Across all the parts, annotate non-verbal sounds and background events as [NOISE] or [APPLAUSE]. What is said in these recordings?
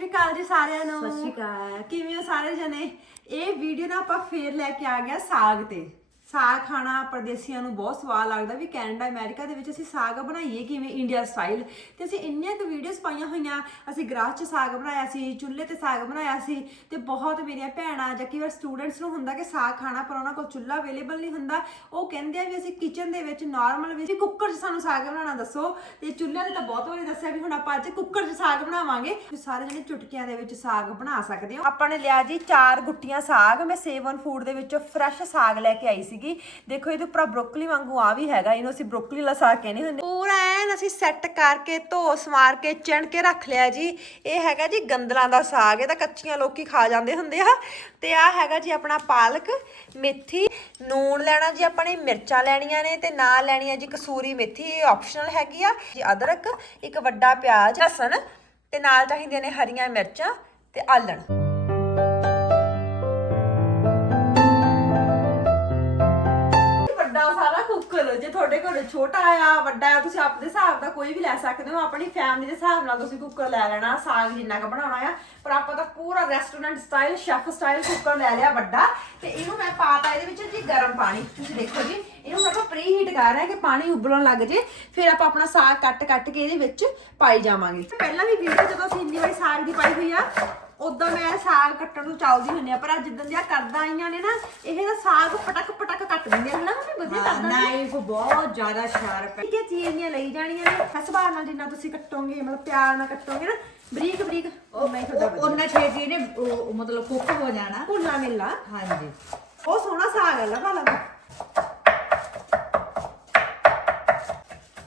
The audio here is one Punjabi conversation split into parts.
ਸ਼੍ਰੀ ਅਕਾਲ ਜੀ ਸਾਰਿਆਂ ਨੂੰ। ਸਤਿ ਸ਼੍ਰੀ ਅਕਾਲ। ਕਿਵੇਂ ਹੋ ਸਾਰੇ ਜਣੇ? ਇਹ ਵੀਡੀਓ ਨਾ ਆਪਾਂ ਫੇਰ ਲੈ ਕੇ ਆ ਗਿਆ ਸਾਗ ਤੇ। ਸਾਗ ਖਾਣਾ ਪਰਦੇਸੀਆਂ ਨੂੰ ਬਹੁਤ ਸਵਾਦ ਲੱਗਦਾ ਵੀ ਕੈਨੇਡਾ, ਅਮਰੀਕਾ ਦੇ ਵਿੱਚ ਅਸੀਂ ਸਾਗ ਬਣਾਈਏ ਕਿਵੇਂ ਇੰਡੀਆ ਸਟਾਈਲ। ਤੇ ਅਸੀਂ ਇੰਨੀਆਂ ਕੁ ਵੀਡੀਓਜ਼ ਪਾਈਆਂ ਹੋਈਆਂ, ਅਸੀਂ ਗਰਾਸ 'ਚ ਸਾਗ ਬਣਾਇਆ ਸੀ, ਚੁੱਲ੍ਹੇ ਤੇ ਸਾਗ ਬਣਾਇਆ ਸੀ ਤੇ ਬਹੁਤ ਮੇਰੀਆਂ ਭੈਣਾਂ ਜਾਂ ਕਈ ਵਾਰ ਸਟੂਡੈਂਟਸ ਨੂੰ ਹੁੰਦਾ ਕਿ ਸਾਗ ਖਾਣਾ ਪਰ ਉਹਨਾਂ ਕੋਲ ਚੁੱਲ੍ਹਾ ਅਵੇਲੇਬਲ ਨਹੀਂ ਹੁੰਦਾ। ਉਹ ਕਹਿੰਦੇ ਆ ਵੀ ਅਸੀਂ ਕਿਚਨ ਦੇ ਵਿੱਚ ਨਾਰਮਲ ਵੀ ਕੁੱਕਰ 'ਚ ਸਾਨੂੰ ਸਾਗ ਬਣਾਉਣਾ ਦੱਸੋ। ਤੇ ਚੁੱਲ੍ਹੇ ਤੇ ਤਾਂ ਬਹੁਤ ਵਾਰੀ ਦੱਸਿਆ ਵੀ ਹੁਣ ਆਪਾਂ ਅੱਜ ਕੁੱਕਰ 'ਚ ਸਾਗ ਬਣਾਵਾਂਗੇ। ਵੀ ਸਾਰੇ ਜਣੇ ਚੁਟਕੀਆਂ ਦੇ ਵਿੱਚ ਸਾਗ ਬਣਾ ਸਕਦੇ ਹੋ। ਆਪਾਂ ਨੇ ਲਿਆ ਜੀ ਚਾਰ ਗੁੱਟੀਆਂ ਸਾਗ। ਮੈਂ ਸੇਵਨ ਫੂਡ ਦੇ ਵਿੱਚੋਂ ਫਰੈਸ਼ ਸਾਗ ਲੈ ਕੇ ਆਈ ਸੀ ਸੀਗੀ। ਦੇਖੋ, ਇਹਦੇ ਉੱਪਰ ਬ੍ਰੋਕਲੀ ਵਾਂਗੂ ਆ ਵੀ ਹੈਗਾ। ਇਹਨੂੰ ਅਸੀਂ ਬ੍ਰੋਕਲੀ ਵਾਲਾ ਸਾਗ ਕਹਿੰਦੇ ਹੁੰਦੇ। ਪੂਰਾ ਐਨ ਅਸੀਂ ਸੈੱਟ ਕਰਕੇ ਧੋ ਸਮਾਰ ਕੇ, ਚਣ ਕੇ ਰੱਖ ਲਿਆ ਜੀ। ਇਹ ਹੈਗਾ ਜੀ ਗੰਦਲਾਂ ਦਾ ਸਾਗ। ਇਹ ਤਾਂ ਕੱਚੀਆਂ ਲੋਕੀ ਖਾ ਜਾਂਦੇ ਹੁੰਦੇ ਆ। ਤੇ ਆ ਹੈਗਾ ਜੀ ਆਪਣਾ ਪਾਲਕ, ਮੇਥੀ, ਨੂਣ ਲੈਣਾ ਜੀ ਆਪਾਂ ਨੇ, ਮਿਰਚਾਂ ਲੈਣੀਆਂ ਨੇ ਤੇ ਨਾਲ ਲੈਣੀ ਹੈ ਜੀ ਕਸੂਰੀ ਮੇਥੀ। ਇਹ ਆਪਸ਼ਨਲ ਹੈਗੀ ਆ। ਜੀ ਅਦਰਕ, ਇੱਕ ਵੱਡਾ ਪਿਆਜ਼, ਲਸਣ ਤੇ ਨਾਲ ਚਾਹੀਦੀਆਂ ਨੇ ਹਰੀਆਂ ਮਿਰਚਾਂ ਤੇ ਆਲਣ। ਸਾਰਾ ਜੇ ਤੁਹਾਡੇ ਘਰ ਛੋਟਾ ਆ, ਵੱਡਾ ਆ, ਤੁਸੀਂ ਆਪਦੇ ਹਿਸਾਬ ਦਾ ਕੋਈ ਵੀ ਲੈ ਸਕਦੇ ਹੋ, ਆਪਣੀ ਫੈਮਿਲੀ ਦੇ ਹਿਸਾਬ ਨਾਲ ਤੁਸੀਂ ਕੁੱਕਰ ਲੈ ਲੈਣਾ, ਸਾਗ ਜਿੰਨਾ ਕ ਬਣਾਉਣਾ ਆ, ਪਰ ਆਪਾਂ ਤਾਂ ਪੂਰਾ restaurant style chef style cooker ਲੈ ਲਿਆ ਵੱਡਾ, ਤੇ ਇਹਨੂੰ ਮੈਂ ਪਾਤਾ ਇਹਦੇ ਵਿੱਚ ਜੀ ਗਰਮ ਪਾਣੀ। ਤੁਸੀਂ ਦੇਖੋ ਜੀ, ਇਹਨੂੰ ਆਪਾਂ ਪ੍ਰੀ ਹੀਟ ਕਰ ਰਹੇ ਕਿ ਪਾਣੀ ਉਬਲਣ ਲੱਗ ਜੇ, ਫਿਰ ਆਪਾਂ ਆਪਣਾ ਸਾਗ ਕੱਟ ਕੱਟ ਕੇ ਇਹਦੇ ਵਿੱਚ ਪਾਈ ਜਾਵਾਂਗੇ। ਪਹਿਲਾਂ ਵੀ ਵੀਡੀਓ ਜਦੋਂ ਅਸੀਂ ਇੰਨੀ ਵਾਰੀ ਸਾਗ ਦੀ ਪਾਈ ਹੋਈ ਆ ਉਦੋਂ ਮੈਂ ਸਾਗ ਕੱਟਣ ਨੂੰ ਚਾਹਦੀ ਹੁੰਦੀ ਆ ਪਰ ਅੱਜ ਜਿੱਦਾਂ ਦੀਆਂ ਕਰਦਾ ਆਈਆਂ ਨੇ ਨਾ ਇਹ ਤਾਂ ਸਾਗ ਪਟਕ ਪਟਕ ਕੱਟ ਦਿੰਦੇ ਹਨ ਨਾ ਮੰਮੀ ਵਧੀਆ ਕਰਦਾ ਨਾ। ਨਾਈਫ ਬਹੁਤ ਜ਼ਿਆਦਾ ਸ਼ਾਰਪ ਹੈ। ਠੀਕ ਹੈ ਚੀਰੀਆਂ ਲਈ ਜਾਣੀਆਂ ਨੇ ਹਸਬਾਰ ਨਾਲ ਜਿੰਨਾ ਤੁਸੀਂ ਕੱਟੋਗੇ ਮਤਲਬ ਪਿਆਰ ਨਾਲ ਕੱਟੋਗੇ ਨਾ ਬਰੀਕ ਬਰੀਕ। ਉਹ ਮੈਂ ਤੁਹਾਡਾ ਉਹਨਾਂ ਛੇਤੀ ਨੇ ਉਹ ਮਤਲਬ ਕੁੱਕ ਹੋ ਜਾਣਾ। ਭੁੰਨਾ ਮਿਲਣਾ ਹਾਂਜੀ। ਬਹੁਤ ਸੋਹਣਾ ਸਾਗ ਹੈ ਲਗਾ ਲਗਾ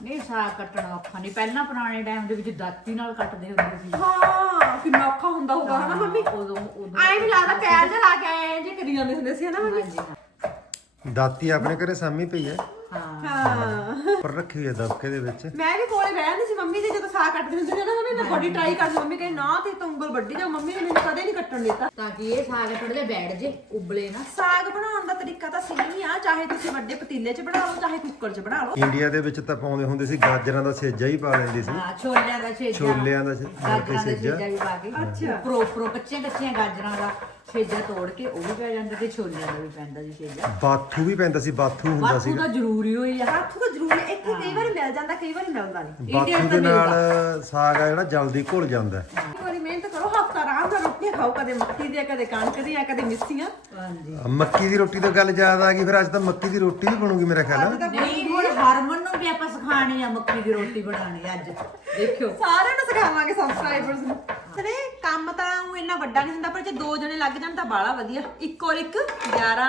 ਨਹੀਂ ਸਾਗ ਕੱਟਣਾ ਔਖਾ ਨਹੀਂ ਪਹਿਲਾਂ ਪੁਰਾਣੇ ਟਾਈਮ ਦੇ ਵਿੱਚ ਦਾਤੀ ਨਾਲ ਕੱਟਦੇ ਹੁੰਦੇ ਸੀ। ਹਾਂ ਕਿੰਨਾ ਔਖਾ ਹੁੰਦਾ ਹੋਊਗਾ ਹਨਾ ਮੰਮੀ? ਉਦੋਂ ਵੀ ਲੱਗਦਾ ਪੈਰ ਜਿਹਾ ਲਾ ਕੇ ਆਏ ਜੇ ਕਰੀ ਜਾਂਦੇ ਹੁੰਦੇ ਸੀ ਹਨਾ ਮੰਮੀ। ਦਾਤੀ ਆਪਣੇ ਘਰੇ ਸਾਮੀ ਪਈ ਹੈ। ਹਾਂ। ਹਾਂ ਪਰ ਰੱਖੀ ਹੋਈ ਹੈ ਦਬਕੇ ਦੇ ਵਿੱਚ। ਮੈਂ ਵੀ ਕੋਲੇ ਬਹਿ ਜਾਂਦੀ ਸੀ ਮੰਮੀ ਦੇ ਜਦੋਂ ਸਾਗ ਕੱਟਦੇ ਹੁੰਦੇ ਸੀ ਨਾ ਮੰਮੀ ਮੈਂ ਬੜੀ ਟਰਾਈ ਕਰਦੀ ਮੰਮੀ ਕਹੇ ਨਾ ਤੇ ਤੂੰ ਉਂਗਲ ਵੱਡੀ ਜਾ ਮੰਮੀ ਨੇ ਮੈਨੂੰ ਕਦੇ ਨਹੀਂ ਕੱਟਣ ਦਿੱਤਾ। ਤਾਂ ਕਿ ਇਹ ਸਾਗ ਥੋੜੇ ਜਿਹਾ ਬੈਠ ਜੇ ਉਬਲੇ ਨਾ। ਸਾਗ ਬਣਾਉਣ ਦਾ ਤਰੀਕਾ ਤਾਂ ਸੇਮ ਹੀ ਆ ਚਾਹੇ ਤੁਸੀਂ ਵੱਡੇ ਪਤੀਲੇ 'ਚ ਬਣਾ ਲਓ ਚਾਹੇ ਕੁੱਕਰ 'ਚ ਬਣਾ ਲਓ। ਇੰਡੀਆ ਦੇ ਵਿੱਚ ਤਾਂ ਪਾਉਂਦੇ ਹੁੰਦੇ ਸੀ ਗਾਜਰਾਂ ਦਾ ਸੇਜਾ ਹੀ ਪਾ ਲੈਂਦੇ ਸੀ। ਹਾਂ ਛੋਲਿਆਂ ਦਾ ਛੇਜਾ ਛੋਲਿਆਂ ਦਾ ਛੇ- ਗਾਜਰਾਂ ਦਾ ਛੇਜਾ। ਛੇਜਾ ਵੀ ਪਾ ਕੇ। ਅੱਛਾ। ਉੱਪਰੋਂ ਉੱਪਰੋਂ ਕੱਚੀਆਂ ਕੱਚੀਆਂ ਗਾਜਰਾਂ ਦਾ ਛੇਜਾ ਤੋੜ ਕੇ ਉਹ ਵੀ ਪੈ ਜਾਂਦਾ ਤੇ ਛੋਲਿਆਂ ਦਾ ਵੀ ਪੈਂਦਾ ਜੀ ਛੇਜਾ ਬਾਥੂ ਵੀ ਪੈਂਦਾ ਸੀ ਬਾਥੂ ਹੁੰਦਾ ਬਾਥੂ ਸੀਗਾ। ਤਾਂ ਜ਼ਰੂਰੀ ਹੋਈ ਆ। ਹੱਥ ਤਾਂ ਜ਼ਰੂਰੀ ਇੱਥੇ ਕਈ ਵਾਰੀ ਮਿਲ ਜਾਂਦਾ ਕਈ ਵਾਰੀ ਮਿਲਦਾ ਨਹੀਂ। ਤਾਂ ਦੇ ਨਾਲ ਸਾਗ ਆ ਜਿਹੜਾ ਜਲਦੀ ਘੁਲ ਜਾਂਦਾ। ਹੈ। ਇੱਕ ਵਾਰੀ ਮਿਹਨਤ ਕਰੋ ਹਫਤਾ ਆਰਾਮ ਨਾਲ ਰੋਟੀਆਂ ਖਾਓ ਕਦੇ ਮੱਕੀ ਦੀਆਂ ਕਦੇ ਕਣਕ ਦੀਆਂ ਕਦੇ ਮਿੱਸੀਆਂ। ਹਾਂਜੀ। ਮੱਕੀ ਦੀ ਰੋਟੀ ਤੋਂ ਗੱਲ ਯਾਦ ਆ ਗਈ ਫਿਰ ਅੱਜ ਤਾਂ ਮੱਕੀ ਦੀ ਰੋਟੀ ਵੀ ਬਣੂਗੀ ਮੇਰਾ ਖਿਆਲ ਹੈ ਨਹੀਂ ਹੁਣ ਹਰਮਨ ਨੂੰ ਵੀ ਆਪਾਂ ਸਿਖਾਣੀ ਆ ਮੱਕੀ ਦੀ ਰੋਟੀ ਬਣਾਣੀ ਅੱਜ। ਦੇਖਿਓ। ਸਾਰਿਆਂ ਨੂੰ ਸਿਖਾਵਾਂਗੇ ਸਬਸਕ੍ਰਾਈਬਰਸ ਨੂੰ। ਤੇ ਕੰਮ ਤਾਂ ਉਹ ਇੰਨਾ ਵੱਡਾ ਨਹੀਂ ਹੁੰਦਾ ਪਰ ਜੇ ਦੋ ਜਣੇ ਲੱਗ ਜਾਣ ਤਾਂ ਬਾਲਾ ਵਧੀਆ। ਇੱਕ ਔਰ ਇੱਕ 11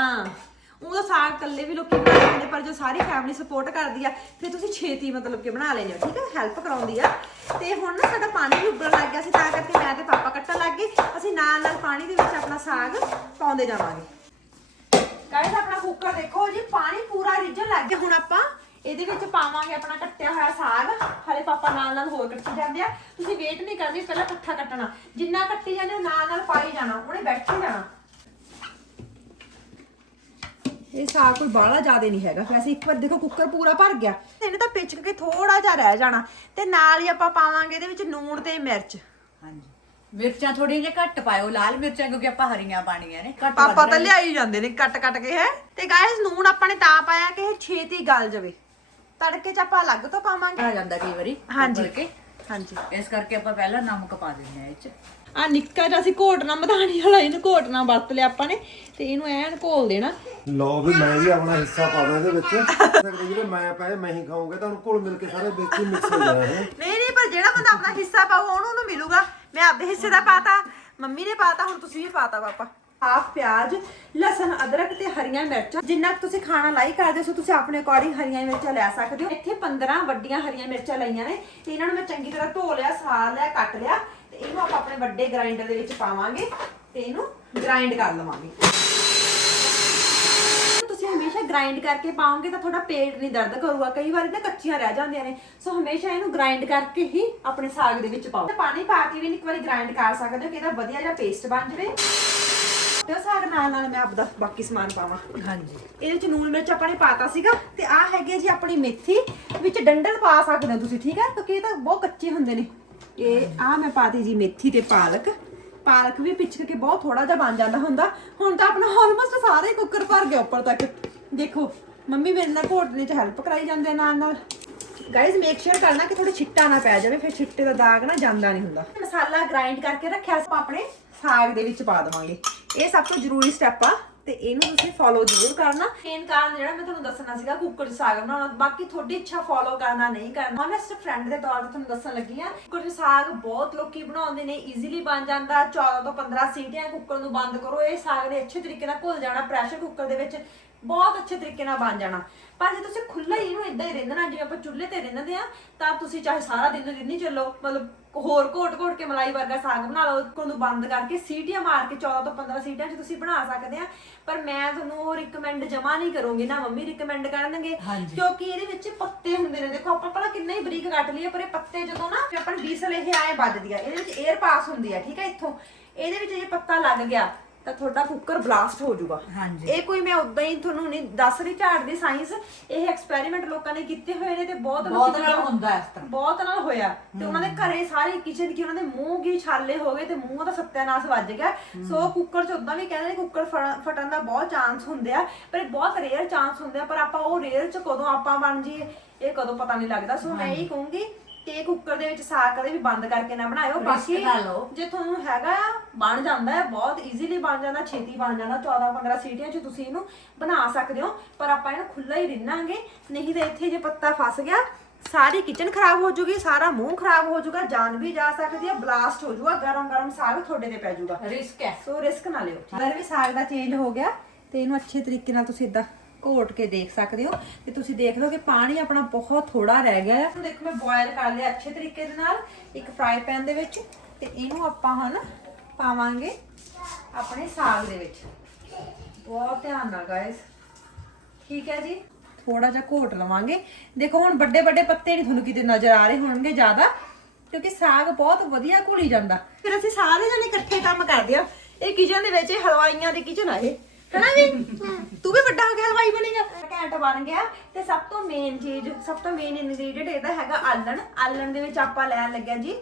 ਉਹਦਾ ਸਾਗ ਇਕੱਲੇ ਵੀ ਲੋਕੀ ਬਣਾ ਲੈਂਦੇ, ਪਰ ਜੋ ਸਾਰੀ ਫੈਮਿਲੀ ਸਪੋਰਟ ਕਰਦੀ ਆ, ਫਿਰ ਤੁਸੀਂ ਛੇਤੀ ਮਤਲਬ ਕਿ ਬਣਾ ਲੈਂਦੇ ਹੋ, ਠੀਕ ਹੈ ਹੈਲਪ ਕਰਾਉਂਦੀ ਆ। ਤੇ ਹੁਣ ਨਾ ਸਾਡਾ ਪਾਣੀ ਵੀ ਉੱਬਲਣ ਲੱਗ ਗਿਆ ਸੀ, ਤਾਂ ਕਰਕੇ ਮੈਂ ਤੇ ਪਾਪਾ ਕੱਟਣ ਲੱਗ ਗਏ। ਅਸੀਂ ਨਾਲ ਨਾਲ ਪਾਣੀ ਦੇ ਵਿੱਚ ਆਪਣਾ ਸਾਗ ਪਾਉਂਦੇ ਜਾਵਾਂਗੇ। ਗਾਇਸ ਆਪਣਾ ਕੁੱਕਰ ਦੇਖੋ ਜੀ, ਪਾਣੀ ਪੂਰਾ ਰਿੱਝਣ ਲੱਗ ਗਿਆ। ਹੁਣ ਆਪਾਂ ਇਹਦੇ ਵਿੱਚ ਪਾਵਾਂਗੇ ਆਪਣਾ ਕੱਟਿਆ ਹੋਇਆ ਸਾਗ। ਹਲੇ ਪਾਪਾ ਨਾਲ ਨਾਲ ਹੋਰ ਕੱਟੀ ਜਾਂਦੇ ਆ। ਤੁਸੀਂ ਵੇਟ ਨਹੀਂ ਕਰਨੀ, ਪਹਿਲਾਂ ਇਕੱਠਾ ਕੱਟਣਾ। ਜਿੰਨਾ ਕੱਟੀ ਜਾਂਦੇ ਹੋ, ਨਾਲ ਨਾਲ ਪਾਈ ਜਾਣਾ, ਉਹਨੇ ਬੈਠੇ ਜਾਣਾ। ਇਹ ਸਾਗ ਕੋਈ ਬਾਹਲਾ ਜ਼ਿਆਦਾ ਨਹੀਂ ਹੈਗਾ। ਵੈਸੇ ਇੱਕ ਵਾਰ ਦੇਖੋ ਕੁੱਕਰ ਪੂਰਾ ਭਰ ਗਿਆ। ਇਹਨੇ ਤਾਂ ਪਿਚਕ ਕੇ ਥੋੜਾ ਜਿਹਾ ਰਹਿ ਜਾਣਾ। ਤੇ ਨਾਲ ਹੀ ਆਪਾਂ ਪਾਵਾਂਗੇ ਇਹਦੇ ਵਿੱਚ ਨੂਣ ਤੇ ਮਿਰਚ। ਹਾਂਜੀ। ਮਿਰਚਾਂ ਥੋੜੀਆਂ ਜਿਹਾ ਘੱਟ ਪਾਇਓ ਲਾਲ ਮਿਰਚਾਂ ਕਿਉਂਕਿ ਆਪਾਂ ਹਰੀਆਂ ਪਾਣੀਆਂ ਨੇ। ਘੱਟ ਪਾਪਾ ਤਾਂ ਲਿਆਈ ਜਾਂਦੇ ਨੇ ਕੱਟ ਕੱਟ ਕੇ ਹੈ। ਤੇ ਗਾਇਸ ਨੂਣ ਆਪਾਂ ਨੇ ਤਾਂ ਪਾਇਆ ਕਿ ਇਹ ਛੇਤੀ ਗਲ ਜਾਵੇ। ਤੜਕੇ ਚ ਆਪਾਂ ਅਲੱਗ ਤੋਂ ਪਾਵਾਂਗੇ। ਆ ਜਾਂਦਾ ਕਈ ਵਾਰੀ ਹਾਂਜੀ। ਹਾਂਜੀ। ਇਸ ਕਰਕੇ ਆਪਾਂ ਪਹਿਲਾਂ ਨਮਕ ਪਾ ਦਿੰਦੇ ਆ ਇਹ ਚ। ਆ ਨਿੱਕਾ ਜਿਹਾ ਅਸੀਂ ਘੋਟਣਾ ਮਧਾਣੀ ਵਾਲਾ ਇਹਨੂੰ ਘੋਟਣਾ ਵਰਤ ਲਿਆ ਆਪਾਂ ਨੇ ਤੇ ਇਹਨੂੰ ਐਨ ਘੋਲ ਦੇਣਾ। ਲਓ ਵੀ ਮੈਂ ਵੀ ਆਪਣਾ ਹਿੱਸਾ ਪਾ ਦਾਂ ਇਹਦੇ ਵਿੱਚ। ਸਕਦੇ ਜਿਹੜੇ ਮੈਂ ਪਏ ਮੈਂ ਹੀ ਖਾਊਂਗਾ ਤਾਂ ਹੁਣ ਘੁਲ ਮਿਲ ਕੇ ਸਾਰੇ ਵਿੱਚ ਹੀ ਮਿਕਸ ਹੋ ਜਾਣਾ ਹੈ ਨਹੀਂ ਨਹੀਂ ਪਰ ਜਿਹੜਾ ਬੰਦਾ ਆਪਣਾ ਹਿੱਸਾ ਪਾਊ ਉਹਨੂੰ ਉਹਨੂੰ ਮਿਲੂਗਾ। ਮੈਂ ਆਪਦੇ ਹਿੱਸੇ ਦਾ ਪਾਤਾ ਮੰਮੀ ਨੇ ਪਾਤਾ ਹੁਣ ਤੁਸੀਂ ਵੀ ਪਾਤਾ ਪਾਪਾ। ਹਾਫ ਪਿਆਜ਼ ਲਸਣ ਅਦਰਕ ਤੇ ਹਰੀਆਂ ਮਿਰਚਾਂ ਜਿੰਨਾ ਕੁ ਤੁਸੀਂ ਖਾਣਾ ਲਾਈਕ ਕਰਦੇ ਹੋ ਸੋ ਤੁਸੀਂ ਆਪਣੇ ਅਕੋਰਡਿੰਗ ਹਰੀਆਂ ਮਿਰਚਾਂ ਲੈ ਸਕਦੇ ਹੋ। ਇੱਥੇ 15 ਵੱਡੀਆਂ ਹਰੀਆਂ ਮਿਰਚਾਂ ਲਈਆਂ ਨੇ ਤੇ ਇਹਨਾਂ ਨੂੰ ਮੈਂ ਚੰਗੀ ਤਰ੍ਹਾਂ ਧੋ ਲਿਆ ਸਾਰ ਲਿਆ ਕੱਟ ਲਿਆ। ਤੇ ਇਹਨੂੰ ਆਪਾਂ ਆਪਣੇ ਵੱਡੇ ਗ੍ਰਾਈਂਡਰ ਦੇ ਵਿੱਚ ਪਾਵਾਂਗੇ ਤੇ ਇਹਨੂੰ ਗ੍ਰਾਈਂਡ ਕਰ ਲਵਾਂਗੇ। ਤੁਸੀਂ ਹਮੇਸ਼ਾ ਗ੍ਰਾਈਂਡ ਕਰਕੇ ਪਾਓਗੇ ਤਾਂ ਤੁਹਾਡਾ ਪੇਟ ਨਹੀਂ ਦਰਦ ਕਰੂਗਾ। ਕਈ ਵਾਰੀ ਨਾ ਕੱਚੀਆਂ ਰਹਿ ਜਾਂਦੀਆਂ ਨੇ। ਸੋ ਹਮੇਸ਼ਾ ਇਹਨੂੰ ਗ੍ਰਾਈਂਡ ਕਰਕੇ ਹੀ ਆਪਣੇ ਸਾਗ ਦੇ ਵਿੱਚ ਪਾਓ। ਤੇ ਪਾਣੀ ਪਾ ਕੇ ਵੀ ਇੱਕ ਵਾਰੀ ਗ੍ਰਾਈਂਡ ਕਰ ਸਕਦੇ ਹੋ ਕਿ ਇਹਦਾ ਵਧੀਆ ਜਿਹਾ ਪੇਸਟ ਬਣ ਜਾਵੇ। ਤੇ ਉਹ ਸਾਗ ਨਾਲ ਨਾਲ ਮੈਂ ਆਪਦਾ ਬਾਕੀ ਸਮਾਨ ਪਾਵਾਂ। ਹਾਂਜੀ। ਇਹਦੇ ਵਿੱਚ ਨੂਨ ਮਿਰਚ ਆਪਾਂ ਨੇ ਪਾਤਾ ਸੀਗਾ। ਤੇ ਆਹ ਹੈਗੇ ਜੀ ਆਪਣੀ ਮੇਥੀ ਵਿੱਚ ਡੰਡਲ ਪਾ ਸਕਦੇ ਹੋ ਤੁਸੀਂ ਠੀਕ ਹੈ ਕਿਉਂਕਿ ਇਹ ਤਾਂ ਬਹੁਤ ਕੱਚੇ ਹੁੰਦੇ ਨੇ। ਇਹ ਆ ਮੈਂ ਪਾਤੀ ਜੀ ਮੇਥੀ ਤੇ ਪਾਲਕ। ਪਾਲਕ ਵੀ ਪਿੱਛ ਕੇ ਬਹੁਤ ਥੋੜਾ ਜਿਹਾ ਬਣ ਜਾਂਦਾ ਹੁੰਦਾ। ਹੁਣ ਤਾਂ ਆਪਣਾ ਆਲਮੋਸਟ ਸਾਰੇ ਕੁੱਕਰ ਭਰ ਗਿਆ ਉੱਪਰ ਤੱਕ। ਦੇਖੋ, ਮੰਮੀ ਮੇਰੇ ਨਾਲ ਘੋਟਣੇ ਚ ਹੈਲਪ ਕਰਾਈ ਜਾਂਦੇ ਨਾਲ ਨਾਲ। ਗਾਇਜ਼ ਮੇਕ ਸ਼ੋਰ ਕਰਨਾ ਕਿ ਥੋੜਾ ਛਿੱਟਾ ਨਾ ਪੈ ਜਾਵੇ, ਫਿਰ ਛਿੱਟੇ ਦਾ ਦਾਗ ਨਾ ਜਾਂਦਾ ਨਹੀਂ ਹੁੰਦਾ। ਮਸਾਲਾ ਗ੍ਰਾਈਂਡ ਕਰਕੇ ਰੱਖਿਆ ਆਪਾਂ ਆਪਣੇ ਸਾਗ ਦੇ ਵਿੱਚ ਪਾ ਦੇਵਾਂਗੇ। ਇਹ ਸਭ ਤੋਂ ਜ਼ਰੂਰੀ ਸਟੈਪ ਆ। ਤੇ ਇਹਨੂੰ ਤੁਸੀਂ ਫੋਲੋ ਜ਼ਰੂਰ ਕਰਨਾ। ਮੇਨ ਕਾਰਨ ਜਿਹੜਾ ਮੈਂ ਤੁਹਾਨੂੰ ਦੱਸਣਾ ਸੀਗਾ ਕੁੱਕਰ 'ਚ ਸਾਗ ਬਣਾਉਣਾ। ਬਾਕੀ ਤੁਹਾਡੀ ਇੱਛਾ ਫੋਲੋ ਕਰਨਾ, ਨਹੀਂ ਕਰਨਾ honest ਫਰੈਂਡ ਦੇ ਤੌਰ ਤੇ ਤੁਹਾਨੂੰ ਦੱਸਣ ਲੱਗੀ ਆ ਕੁੱਕਰ 'ਚ ਸਾਗ ਬਹੁਤ ਲੋਕੀ ਬਣਾਉਂਦੇ ਨੇ ਈਜ਼ੀਲੀ ਬਣ ਜਾਂਦਾ। 14 ਤੋਂ 15 ਸੀਟੀਆਂ ਕੁੱਕਰ ਨੂੰ ਬੰਦ ਕਰੋ। ਇਹ ਸਾਗ ਨੇ ਅੱਛੇ ਤਰੀਕੇ ਨਾਲ ਘੁਲ ਜਾਣਾ ਪ੍ਰੈਸ਼ਰ ਕੁੱਕਰ ਦੇ ਵਿੱਚ ਬਹੁਤ ਅੱਛੇ ਤਰੀਕੇ ਨਾਲ ਬਣ ਜਾਣਾ। ਪਰ ਜੇ ਤੁਸੀਂ ਖੁੱਲਾ ਹੀ ਇਹਨੂੰ ਇਦਾਂ ਹੀ ਰਿੰਨਣਾ, ਜਿਵੇਂ ਆਪਾਂ ਚੁੱਲ੍ਹੇ ਤੇ ਰਿੰਨਦੇ ਆ ਤਾਂ ਤੁਸੀਂ ਚਾਹੇ ਸਾਰਾ ਦਿਨ ਰਿੰਨੀ ਚੱਲੋ। ਮਤਲਬ ਹੋਰ ਘੋਟ-ਘੋਟ ਕੇ ਮਲਾਈ ਵਰਗਾ ਸਾਗ ਬਣਾ ਲਓ ਕੁੱਕਰ ਨੂੰ ਬੰਦ ਕਰਕੇ ਸੀਟੀਆਂ ਮਾਰ ਕੇ 14 ਤੋਂ 15 ਸੀਟੀਆਂ 'ਚ ਤੁਸੀਂ ਬਣਾ ਸਕਦੇ ਆ। ਪਰ ਮੈਂ ਤੁਹਾਨੂੰ ਉਹ ਰਿਕਮੈਂਡ ਜਮਾ ਨਹੀਂ ਕਰੂੰਗੀ ਨਾ ਮੰਮੀ ਰਿਕਮੈਂਡ ਕਰਨਗੇ ਹਾਂਜੀ। ਕਿਉਂਕਿ ਇਹਦੇ ਵਿੱਚ ਪੱਤੇ ਹੁੰਦੇ ਨੇ। ਦੇਖੋ ਆਪਾਂ ਪਹਿਲਾਂ ਕਿੰਨਾ ਹੀ ਬਰੀਕ ਕੱਟ ਲਈਏ ਪਰ ਇਹ ਪੱਤੇ ਜਦੋਂ ਨਾ ਜੇ ਆਪਾਂ ਡੀਸਲ ਇਹ ਆਏ ਵੱਜਦੀ ਆ ਇਹਦੇ ਵਿੱਚ 에ਅਰ ਪਾਸ ਹੁੰਦੀ ਆ ਠੀਕ ਹੈ ਇੱਥੋਂ। ਇਹਦੇ ਵਿੱਚ ਜੇ ਪੱਤਾ ਲੱਗ ਗਿਆ ਤਾਂ ਤੁਹਾਡਾ ਕੁੱਕਰ ਬਲਾਸਟ ਹੋ ਜਾਊਗਾ। ਹਾਂਜੀ। ਇਹ ਕੋਈ ਮੈਂ ਉਦਾਂ ਹੀ ਤੁਹਾਨੂੰ ਨਹੀਂ ਦੱਸ ਰਹੀ ਝਾੜ ਦੀ ਸਾਇੰਸ ਇਹ ਐਕਸਪੈਰੀਮੈਂਟ ਲੋਕਾਂ ਨੇ ਕੀਤੇ ਹੋਏ ਨੇ ਤੇ ਬਹੁਤ ਬਹੁਤ ਨਾਲ ਹੁੰਦਾ ਇਸ ਤਰ੍ਹਾਂ। ਬਹੁਤ ਨਾਲ ਹੋਇਆ ਤੇ ਉਹਨਾਂ ਦੇ ਘਰੇ ਸਾਰੇ ਕਿਚਨ ਕੀ ਉਹਨਾਂ ਦੇ ਮੂੰਹ ਕੀ ਛਾਲੇ ਹੋ ਗਏ ਤੇ ਮੂੰਹ ਦਾ ਸੱਤਿਆਨਾਸ਼ ਵੱਜ ਗਿਆ। ਸੋ ਕੁੱਕਰ ਚ ਉਦਾਂ ਵੀ ਕਹਿੰਦੇ ਨੇ ਕੁੱਕਰ ਫਟਣ ਦਾ ਬਹੁਤ ਚਾਂਸ ਹੁੰਦੇ ਆ ਪਰ ਇਹ ਬਹੁਤ ਰੇਅਰ ਚਾਂਸ ਹੁੰਦੇ ਆ ਪਰ ਆਪਾਂ ਉਹ ਰੇਅਰ ਚ ਕਦੋਂ ਆਪਾਂ ਬਣ ਜਾਈਏ ਇਹ ਕਦੋਂ ਪਤਾ ਨਹੀਂ ਲੱਗਦਾ। ਸੋ ਮੈਂ ਇਹੀ ਕਹੂੰਗੀ ਕਿ ਕੁੱਕਰ ਦੇ ਵਿੱਚ ਸਾਗ ਕਦੇ ਵੀ ਬੰਦ ਕਰਕੇ ਨਾ ਬਣਾਇਓ। ਬਾਕੀ ਲਓ। ਜੇ ਤੁਹਾਨੂੰ ਹੈਗਾ ਆ ਬਣ ਜਾਂਦਾ ਹੈ ਬਹੁਤ ਈਜ਼ੀਲੀ ਬਣ ਜਾਂਦਾ ਛੇਤੀ ਬਣ ਜਾਂਦਾ 14 15 ਸੀਟੀਆਂ 'ਚ ਤੁਸੀਂ ਇਹਨੂੰ ਬਣਾ ਸਕਦੇ ਹੋ। ਪਰ ਆਪਾਂ ਇਹਨੂੰ ਖੁੱਲਾ ਹੀ ਰਿੰਨਾਂਗੇ। ਨਹੀਂ ਤਾਂ ਇੱਥੇ ਜੇ ਪੱਤਾ ਫਸ ਗਿਆ ਸਾਰੀ ਕਿਚਨ ਖਰਾਬ ਹੋ ਜੂਗੀ ਸਾਰਾ ਮੂੰਹ ਖਰਾਬ ਹੋ ਜੂਗਾ ਜਾਨ ਵੀ ਜਾ ਸਕਦੀ ਹੈ ਬਲਾਸਟ ਹੋ ਜੂਗਾ ਗਰਮ ਗਰਮ ਸਾਗ ਤੁਹਾਡੇ ਤੇ ਪੈ ਜੂਗਾ। ਰਿਸਕ ਹੈ। ਸੋ ਰਿਸਕ ਨਾ ਲਿਓ। ਕਲਰ ਵੀ ਸਾਗ ਦਾ ਚੇਂਜ ਹੋ ਗਿਆ ਤੇ ਇਹਨੂੰ ਅੱਛੇ ਤਰੀਕੇ ਨਾਲ ਤੁਸੀਂ ਇਦਾਂ ਘੋਟ ਕੇ ਦੇਖ ਸਕਦੇ ਹੋ ਤੇ ਤੁਸੀਂ ਦੇਖ ਲਓ ਕਿ ਪਾਣੀ ਆਪਣਾ ਬਹੁਤ ਥੋੜਾ ਰਹਿ ਗਿਆ ਹੈ ਦੇਖੋ, ਮੈਂ ਬੋਇਲ ਕਰ ਲਿਆ ਅੱਛੇ ਤਰੀਕੇ ਦੇ ਨਾਲ, ਇੱਕ ਫਰਾਈ ਪੈਨ ਦੇ ਵਿੱਚ, ਤੇ ਇਹਨੂੰ ਆਪਾਂ ਹੁਣ ਪਾਵਾਂਗੇ ਆਪਣੇ ਸਾਗ ਦੇ ਵਿੱਚ। ਬਹੁਤ ਧਿਆਨ ਨਾਲ ਗਾਇਸ ਠੀਕ ਹੈ ਜੀ? ਥੋੜਾ ਜਿਹਾ ਘੋਟ ਲਵਾਂਗੇ। ਦੇਖੋ, ਹੁਣ ਵੱਡੇ ਵੱਡੇ ਪੱਤੇ ਨਹੀਂ ਤੁਹਾਨੂੰ ਕਿਤੇ ਨਜ਼ਰ ਆ ਰਹੇ ਹੋਣਗੇ ਜ਼ਿਆਦਾ, ਕਿਉਂਕਿ ਸਾਗ ਬਹੁਤ ਵਧੀਆ ਘੁਲੀ ਜਾਂਦਾ। ਫਿਰ ਅਸੀਂ ਸਾਰੇ ਜਣੇ ਇਕੱਠੇ ਕੰਮ ਕਰਦੇ ਆ ਇਹ ਕਿਚਨ ਦੇ ਵਿੱਚ ਹਲਵਾਈਆਂ ਦੀ ਕਿਚਨ ਆ ਇਹ। ਹੈਨਾ ਜੀ ਤੂੰ ਵੀ ਵੱਡਾ ਹੋ ਕੇ ਹਲਵਾਈ ਬਣੇਗਾ ਘੈਂਟ ਬਣ ਗਿਆ ਤੇ ਸਭ ਤੋਂ ਮੇਨ ਚੀਜ਼ ਸਭ ਤੋਂ ਮੇਨ ਇਨਗਰੀਡੀਅੰਟ ਇਹਦਾ ਹੈਗਾ ਆਲਣ। ਆਲਣ ਦੇ ਵਿੱਚ ਆਪਾਂ ਲੈਣ ਲੱਗਿਆ ਜੀ